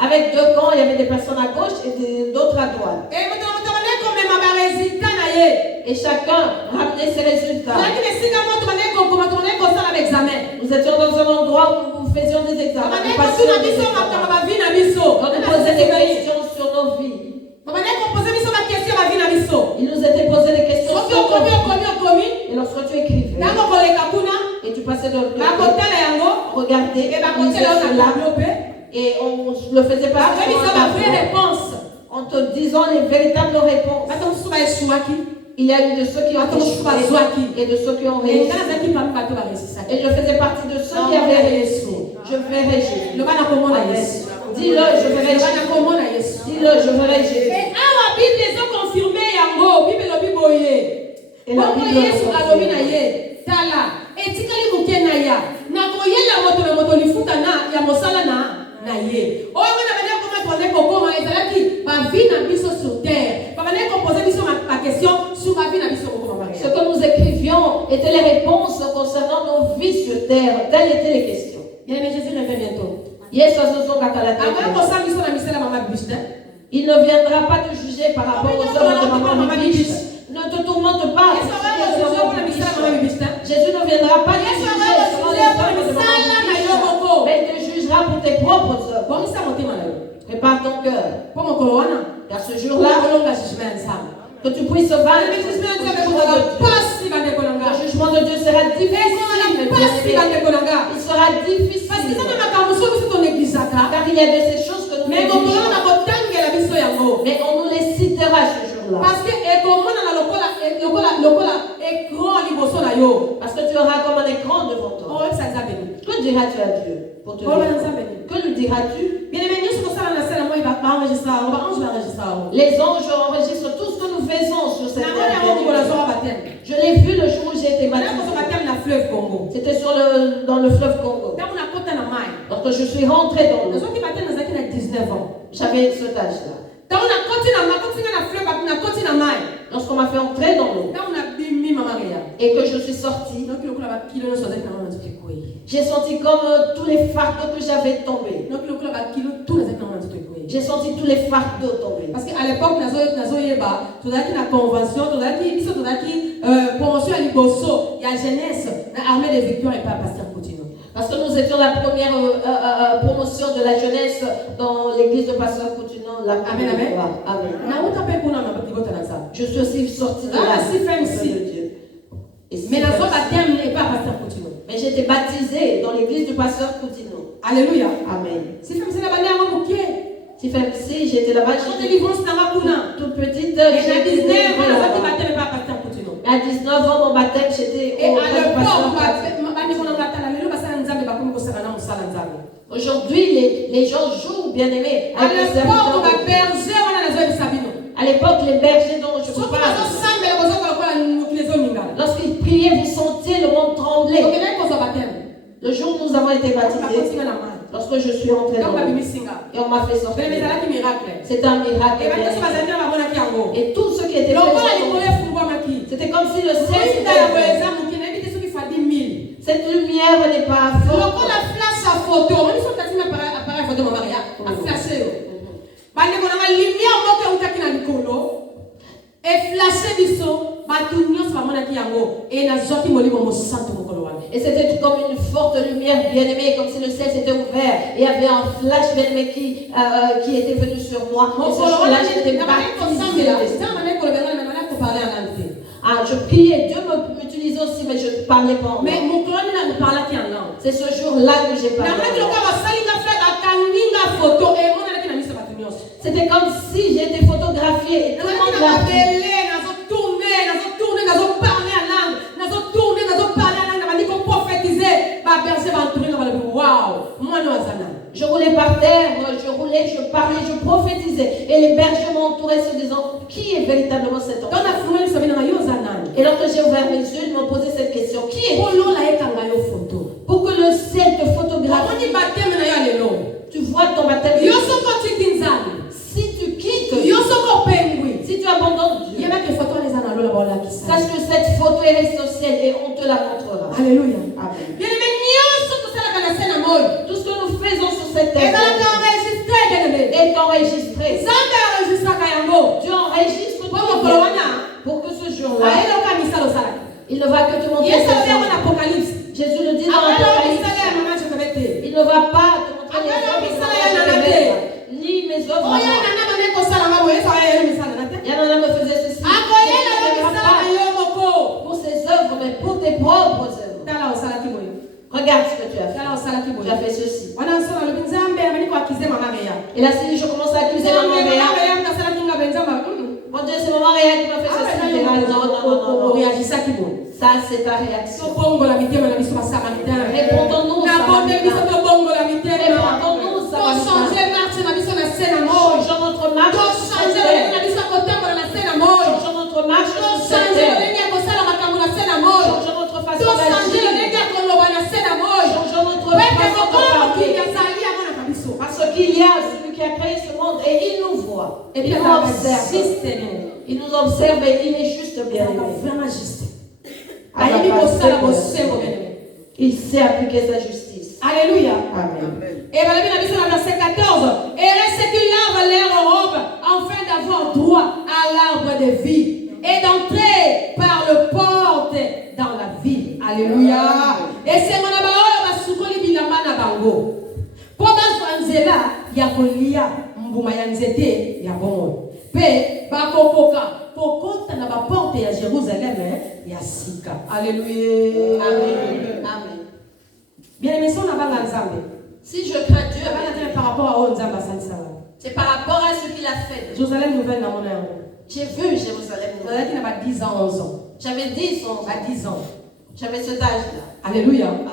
Avec deux camps, il y avait des personnes à gauche et d'autres à droite. Et chacun ramenait ses résultats. Nous étions dans un endroit où nous faisions des examens. On nous posait des questions sur nos vies. Il nous était posé des questions sur nos vies. Et lorsque tu écrivais, et tu passais de regarder, et on le faisait pas en te disant les véritables réponses. Il y a eu de ceux qui ont échoué et de ceux qui ont réussi. Et je faisais partie de ceux qui avaient réussi. Je verrai Jésus. Dis-le, je verrai Jésus. Dis-le, je verrai Jésus. Et la Bible ce que nous écrivions étaient les réponses concernant nos vies sur terre. Telles étaient les questions. Bien aimé, Jésus revient bientôt. Il ne viendra pas te juger par rapport aux œuvres de maman bibiche. Ne te tourmente pas. Jésus ne viendra pas te juger selon les œuvres de maman bibiche, mais il te jugera pour tes propres œuvres. Prépare ton cœur. Car ce jour-là, Que tu puisses vaincre. Le jugement de Dieu sera difficile. Il sera difficile. Car il y a de ces choses que nous négligeons. Mais on nous les citera ce jour-là. Parce que tu auras comme un écran devant toi. Que diras-tu à Dieu pour te dire? Que lui diras-tu? Les anges enregistrent tout ce que nous faisons sur cette terre. Je l'ai vu le jour où j'ai été baptisé. C'était dans le fleuve Congo. Donc je suis rentrée dans l'eau. J'avais cet âge-là. Lorsqu'on m'a fait entrer dans l'eau et que je suis sortie, j'ai senti comme tous les fardeaux que j'avais tombés. J'ai senti tous les fardeaux tomber. Parce qu'à l'époque, nous avons une convention, nous avons une promotion à l'Ibosso, il y a jeunesse, l'armée de victoire et pas pasteur continue. Parce que nous étions la première promotion de la jeunesse dans l'église de Pasteur Coutinho. Amen, amen. Amen. Je suis aussi sortie de là. Mais j'étais baptisée dans l'église du Pasteur Coutinho. Alléluia. Amen. Si j'étais là-bas. Toute petite. À 19 ans, mon baptême, j'étais au Aujourd'hui, les gens jouent, bien aimés. À l'époque, les bergers dont je vous parle, lorsqu'ils priaient, vous sentiez le monde trembler. Le jour où nous avons été baptisés, lorsque je suis entrée dans l'eau, et on m'a fait sortir. C'était un miracle. Et tous ceux qui étaient présents, c'était comme si le ciel était. Cette lumière n'est pas forte. Et c'était comme une forte lumière bien-aimée, comme si le ciel s'était ouvert. Et il y avait un flash bien-aimé qui était venu sur moi. Et ce jour-là, j'étais baptisée. Je priais, Dieu m'utilisait aussi, mais je ne parlais pas en langue. C'est ce jour-là que j'ai parlé. C'était comme si j'étais photographiée et tout le monde l'a vu. Je roulais par terre, je parlais, je prophétisais. Et les bergers m'entouraient se disant, qui est véritablement cet homme? Et lorsque j'ai ouvert mes yeux, ils m'ont posé cette question, qui est? Pour que le ciel te photographie. Tu vois ton baptême. Si tu quittes, si tu abandonnes Dieu, sache que cette photo est restée au ciel et on te la montrera. Alléluia. Amen. Tout ce que nous faisons sur cette terre est enregistré. Dieu enregistre tout pour que ce jour-là, il ne va que te montrer. Jésus le dit dans l'Apocalypse. Il ne va pas te montrer les œuvres ni mes œuvres. Yanana me faisait ceci. Pour ses œuvres, mais pour tes propres œuvres. Regarde ce que tu as fait. Tu as fait ceci. Et là, si je commence à accuser maman Béa, mon Dieu, c'est maman Béa qui m'a fait ceci. Non. Ça, c'est ta réaction. Répondons-nous, changeons notre marche. Changeons notre marche. Changeons notre façon d'agir. Changeons notre façon de parler. Parce qu'il y a celui qui a créé ce monde et il nous voit. Et il nous observe. Il nous observe et il est juste bien aimé. Il sait appliquer sa justice. Alléluia. Amen. Et dans le verset 14, et reste qu'il lave leur robe afin d'avoir droit à l'arbre de vie et d'entrer par le porte dans la ville. Alléluia. Et c'est mon abaoyo basukoli bilamba na bango. Po bazwanzela ya kolia mbuma ya nzete ya bongo. Pe bakokoka kokota na ba porte ya Jérusalem ya sika. Alléluia. Amen. Amen. Bien aimé, son abanga nzambe. Si je crains Dieu, Par rapport à Nzamba Sansala. c'est par rapport à ce qu'il a fait. Jérusalem nouvelle dans mon âme. J'ai vu Jérusalem nouvelle. Qui n'a pas 10 ans, 11 ans. J'avais 10 ans. À 10 ans. J'avais cet âge-là. Alléluia. Amen.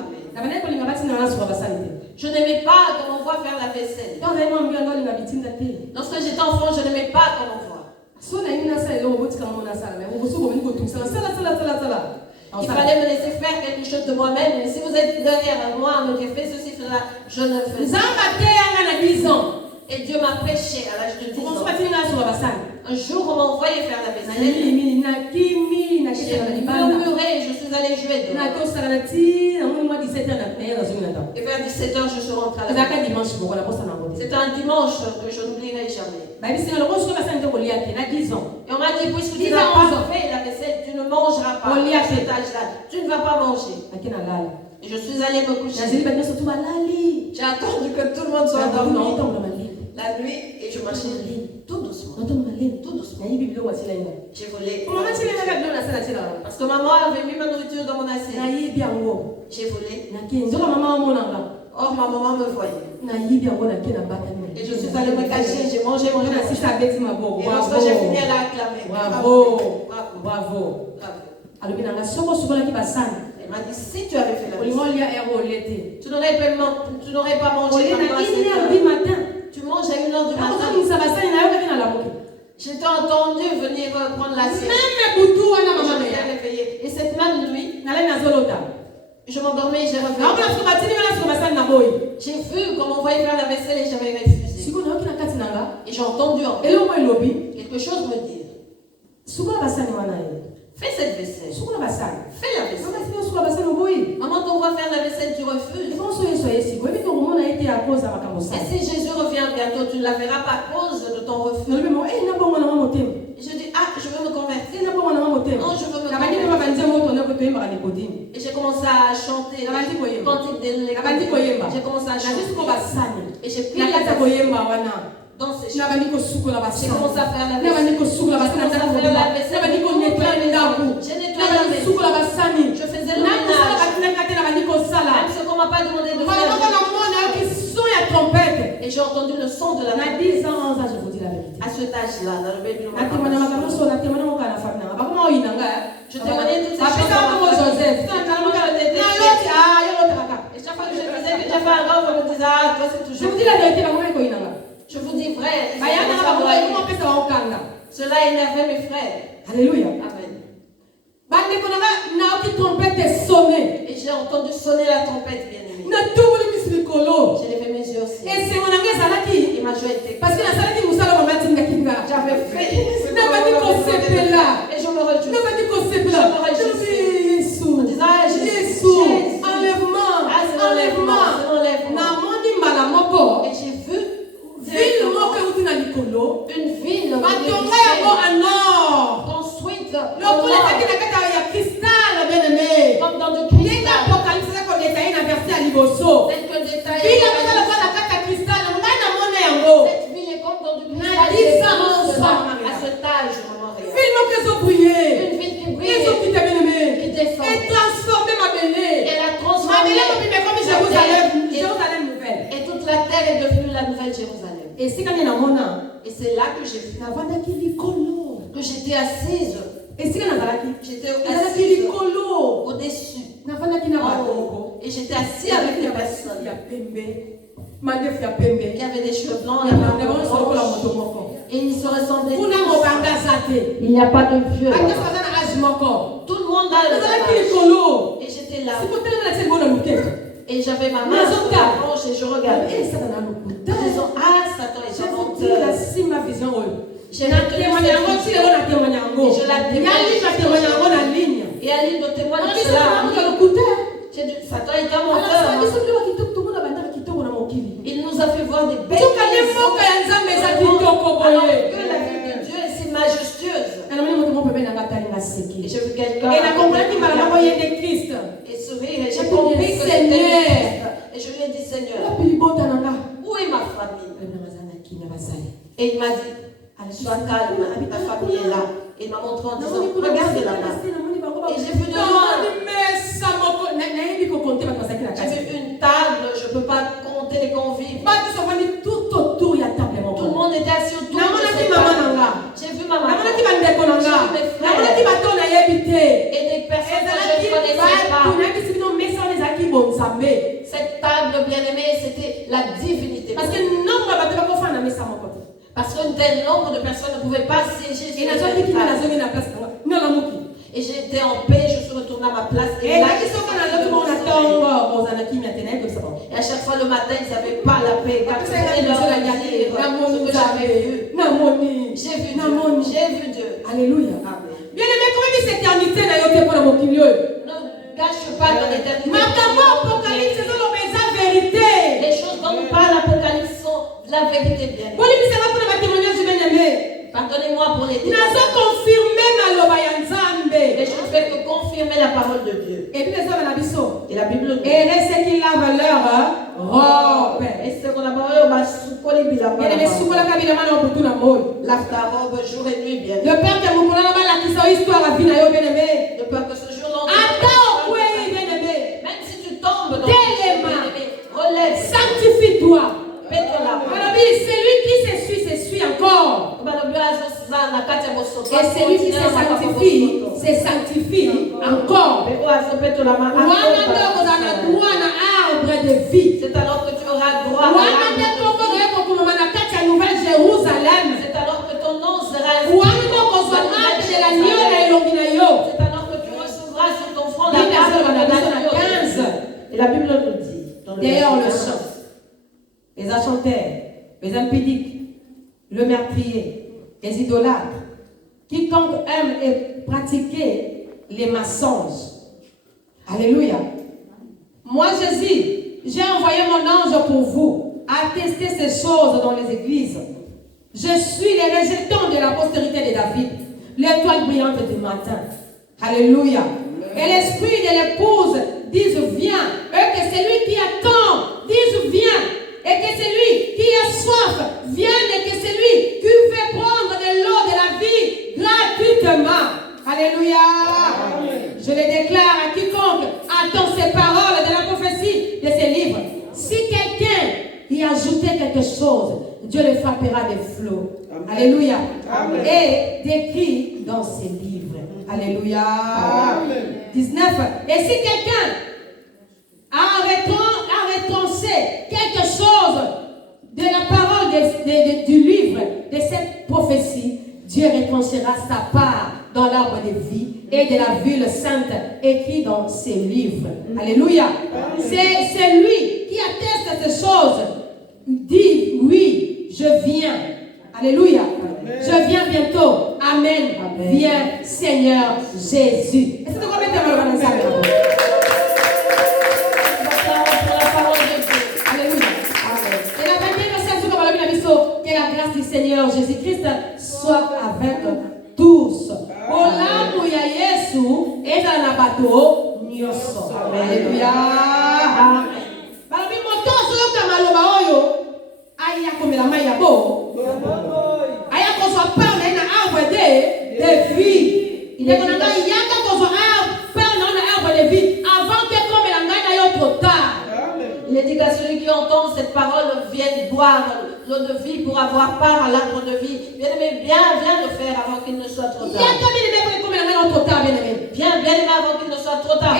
Je Je n'aimais pas comme on voit faire la vaisselle. Lorsque j'étais enfant, je n'aimais pas comme on voit. Il fallait me laisser faire quelque chose de moi-même. Et si vous êtes derrière moi, me dire fais ceci, cela, je ne faisais pas. Et Dieu m'a prêché à l'âge de 10 ans. Un jour, on m'a envoyé faire la vaisselle. J'ai murmuré et je suis allée jouer dehors. Et vers 17h, je suis rentrée à la maison. C'était un dimanche que je n'oublierai jamais. Et on m'a dit, puisque tu n'as pas fait la vaisselle, tu ne mangeras pas. À cet âge-là, tu ne vas pas manger. Et je suis allée me coucher. J'ai attendu que tout le monde soit dormant la nuit et je marchais tout doucement. Tout doucement. J'ai volé. Parce que maman avait mis ma nourriture dans mon assiette. J'ai volé. Or ma maman me voyait. Et je suis allée me cacher. J'ai mangé. Et lorsque j'ai fini, elle a acclamé. Bravo. Bravo. Elle m'a dit, si tu avais fait la vaisselle, tu n'aurais pas mangé pendant 7 heures. Tu manges à 1h du matin. J'étais entendu venir prendre l'assiette. Je m'étais réveillée. Et cette même nuit, je m'endormais et j'ai réveillé. J'ai vu comment on voyait faire la vaisselle et j'avais refusé. Et j'ai entendu quelque chose me dire. Fais cette vaisselle. Fais la vaisselle. Maman t'envoie faire la vaisselle, tu refuses. Et si Jésus revient bientôt, tu ne la verras pas à cause de ton refus. Et je dis, je veux me convertir. Non, je veux me convertir. Et j'ai commencé à chanter cantique de l'église. J'ai commencé à chanter. Et j'ai pris dans ces chants. J'ai commencé à faire la vaisselle. J'ai nettoyé la maison. Je faisais le ménage. Même ce qu'on m'a pas demandé de faire. Et j'ai entendu le son de la vaisselle. À cet âge-là, dans le baby. Je témoignais toutes ces choses. Et chaque fois que je disais que j'ai fait un rêve, on me disait, toi c'est toujours. Je vous dis vrai. Cela énervait mes frères. Alléluia. Amen. Et j'ai entendu sonner la trompette, bien aimé. J'ai levé mes yeux aussi. Et ma joie était. Parce que j'avais fait. Et je me réjouis. En disant, Jésus, enlèvement. Et j'ai vu une ville construite comme dans du cristal. Tel que détaillé. Cette ville est comme dans du cristal. À cet âge, maman, une ville qui brille, qui descend. Elle a transformé et toute la terre est devenue la nouvelle Jérusalem. Et c'est là que j'ai vu que j'étais assise. J'étais assise au-dessus. Et j'étais assise avec des personnes qui avaient des cheveux blancs et ils se ressemblaient. Il n'y a pas de vieux. Tout le monde a le âge. Et j'étais là. Et j'avais ma main sur la hanche et je regardais. Disant, Satan est un menteur. J'ai retenu et je la témoigne. Et à l'île de témoin de cela. Satan est un menteur. Il nous a fait voir des belles choses. Alors que la vie de Dieu est si majestueuse. Et j'ai vu quelqu'un et sourire et j'ai compris que c'était Christ. Et je lui ai dit, Seigneur, où est ma famille? Et il m'a dit, sois calme, ta famille est là. Il m'a montré en disant, regarde là-bas. Et j'ai vu de loin. J'ai vu une table, je ne peux pas compter les convives. Tout autour, il y a table. Tout le monde était assis autour de cette table. J'ai vu ma maman. J'ai vu mes frères. Et des personnes que je ne connaissais pas. Cette table bien-aimée, c'était la divinité. Parce qu'un tel nombre de personnes ne pouvaient pas siéger sur cette table. Et j'étais en paix, je suis retournée à ma place. Et à chaque fois le matin, ils n'avaient pas la paix. Quand ils leur dire ce que j'avais vu. J'ai vu Dieu. Alléluia. Amen. Bien-aimé, comment dit cette éternité n'a pas pour mon Ne gâche pas ton éternité. Les choses dont nous parle l'Apocalypse sont la vérité bien. Pardonnez-moi pour les témoignages. Mais je ne fais que confirmer la parole de Dieu. Et la Bible nous dit. Et c'est qu'il lave leur robe. Et c'est qu'on a parlé au bas sous quoi les bilans. Lave ta robe jour et nuit bien. De peur que vous connaissez la histoire à vie de peur que ce jour-là. Même si tu tombes dans relève. Sanctifie-toi. Mets-toi là. Celui qui se suit encore. Et celui qui se sanctifie encore. C'est alors que tu auras droit à Nouvelle-Jérusalem. C'est alors que ton nom sera C'est alors que tu recevras sur ton front la marque de l'agneau. Et la Bible nous dit. D'ailleurs, le chant, les achanteurs, les impudiques, le meurtrier, les idolâtres, quiconque aime et pratiquer les mensonges. Alléluia. Moi, Jésus, j'ai envoyé mon ange pour vous, attester ces choses dans les églises. Je suis le rejeton de la postérité de David, l'étoile brillante du matin. Alléluia. Et l'esprit de l'épouse dise viens, et que celui qui attend dise viens, et que celui qui a soif vienne, et que celui qui veut prendre de l'eau de la vie gratuitement. Alléluia. Amen. Je le déclare à quiconque attend ces paroles de la prophétie de ces livres. Si quelqu'un y ajoutait quelque chose, Dieu le frappera des flots. Amen. Alléluia. Amen. Et décrit dans ses livres. Alléluia. Amen. 19. Et si quelqu'un a retranché quelque chose de la parole du livre, de cette prophétie, Dieu retranchera sa part dans l'arbre de vie et de la ville sainte écrit dans ses livres. Alléluia. C'est lui qui atteste ces choses. Dit oui, je viens. Alléluia. Amen. Je viens bientôt. Amen. Amen. Viens, Seigneur Jésus. Est-ce que vous mettez la main dans ça? Que la grâce du Seigneur Jésus-Christ soit avec tous. Olamu ya Yesu eza na bato nyoso. Alléluia. Balobi moto soyoka maloba oyo aya komela mai ya bo. Aya kozwa part na arbre de vie. Il est konanga yaka kozwa part na arbre de vie avant que komela ngai na yo trop tard. Il est dit qu'à celui qui entend cette parole vienne boire l'eau de vie pour avoir part à l'arbre de vie. Bien-aimé, viens le faire avant qu'il ne soit trop tard. Viens, bien-aimé, avant qu'il ne soit trop tard.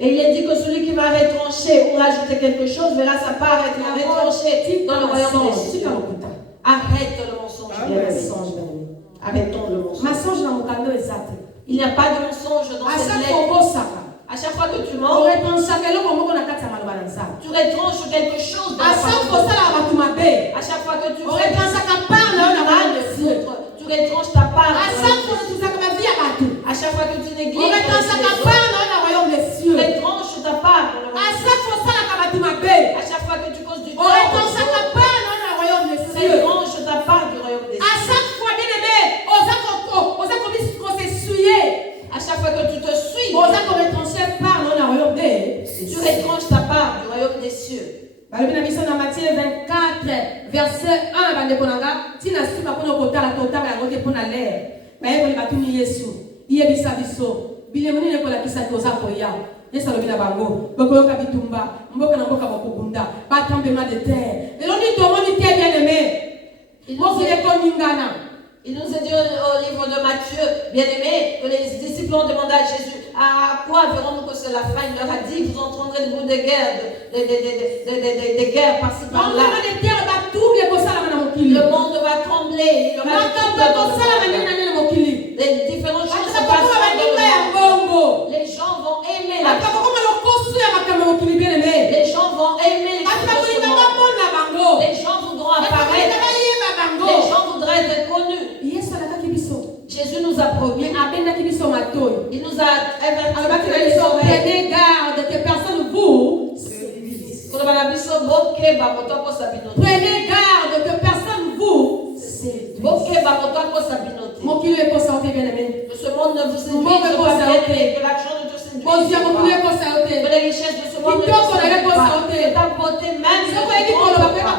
Et il est dit que celui qui va retrancher ou rajouter quelque chose verra sa part être retranchée dans le royaume des cieux. Arrête le mensonge, bien-aimé. Arrêtons le mensonge. Il n'y a pas de mensonge dans cette lettre. À chaque fois que tu mens, tu retranches quelque chose dans la parole. À chaque fois que tu retranches ta part, tu retranches ta part. À chaque fois que tu négliges, tu retranches ta part. À chaque fois que tu causes du tort, tu retranches ta part du royaume des cieux. À chaque fois que tu te suis, tu retranches ta part du royaume des cieux. Matthieu 25, verset 1 bandekonanga tina sima kuna kotala totanga yango te pona l'air bayeboli batuni Yesu yebisa biso bilemoni ne kola kisa koza koya Yesu alobi na bango bokoyoka bitumba mboka na mboka bokobunda tremblement de terre eloni tomoni te bien aimé mokili ekoningana. Il nous est dit au livre de Matthieu, bien-aimés, que les disciples ont demandé à Jésus, à quoi verrons-nous que c'est la fin? Il leur a dit, vous entendrez le bruit des guerres, des guerres par-ci par-là. Le monde va trembler, il y aura des différentes choses se passent dans le monde. Les gens vont aimer la chose. Les gens vont aimer les choses de ce monde. Les gens voudront apparaître. Les gens voudraient être connus. Jésus nous a promis. Il nous a averti. Prenez garde que personne vous séduise. Prenez garde que personne vous séduise. Que ce monde ne vous séduise pas, que l'argent ne te séduise pas, que les richesses de ce monde ne te séduisent pas, que ta beauté même ne te trompe pas.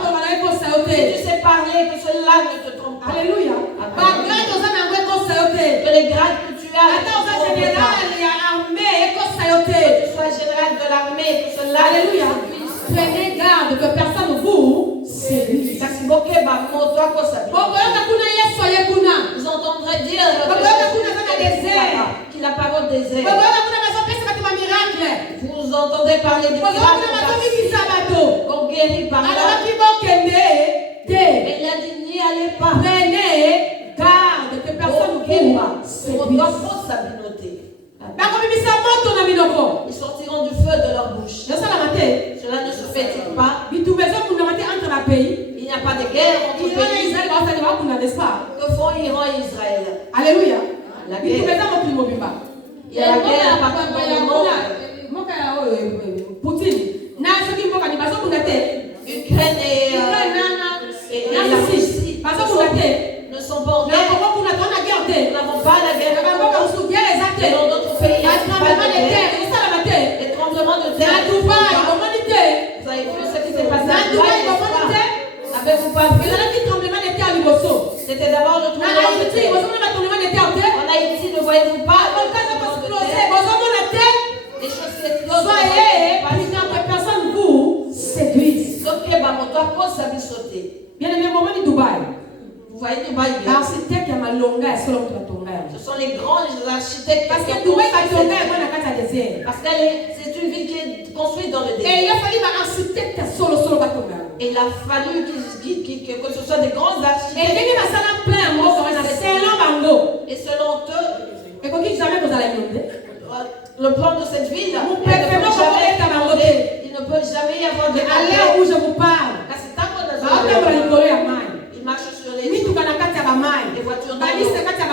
Si tu sais parler, que cela ne te trompe pas. Alléluia. Que les grades que tu as, que tu sois général de l'armée, que cela Alléluia. Prenez garde que personne vous séduise. Vous entendrez dire qu'il a parole des airs. Vous entendez parler des miracles qu'on guérit par là. Mais il a dit n'y allez pas. Prenez garde que personne vous séduise. Ils sortiront du feu de leur bouche. Cela ne se fait-il pas? Il n'y a pas de guerre entre pays. Que font Iran et Israël? Alléluia. La guerre. Il y a la guerre partout dans le monde. Ukraine et la Russie ne sont pas en guerre. Nous n'avons pas la guerre. Dans d'autres pays, il n'y a pas de guerre. Les tremblements de terre. Vous avez vu ce qui s'est passé à Dubaï? N'avez-vous pas vu? C'était d'abord le tremblement de terre. En Haïti, ne voyez-vous pas les choses qui explosent? Soyez prudents que personne vous séduise. Bien-aimé, comment dit Dubaï? Vous voyez Dubaï? L'architecte a malonga et selon la tonga. Ce sont les grands architectes. Parce que Dubaï va tonga et moi n'a qu'à désert. Parce que c'est une ville qui est construite dans le désert. Et il a fallu un architecte solo va tonga. Et il a fallu que ce soit des grands architectes. Et dès qu'il va s'en plein mot comme ça, c'est long bango. Et selon eux, et quand il jamais vous allez inonder. Le plan de cette ville, il ne peut jamais y avoir de allez où je vous parle. Il marche sur les voitures dans l'eau.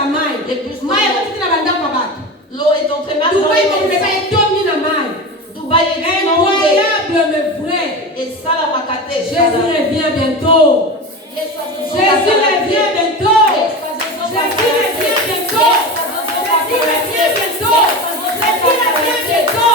L'eau est entrée même dans les Dubaï est incroyable mais vrai. Et ça, la Makate. Jésus revient bientôt. Jésus revient bientôt. Jésus revient bientôt. Jésus revient bientôt. Jésus revient bientôt.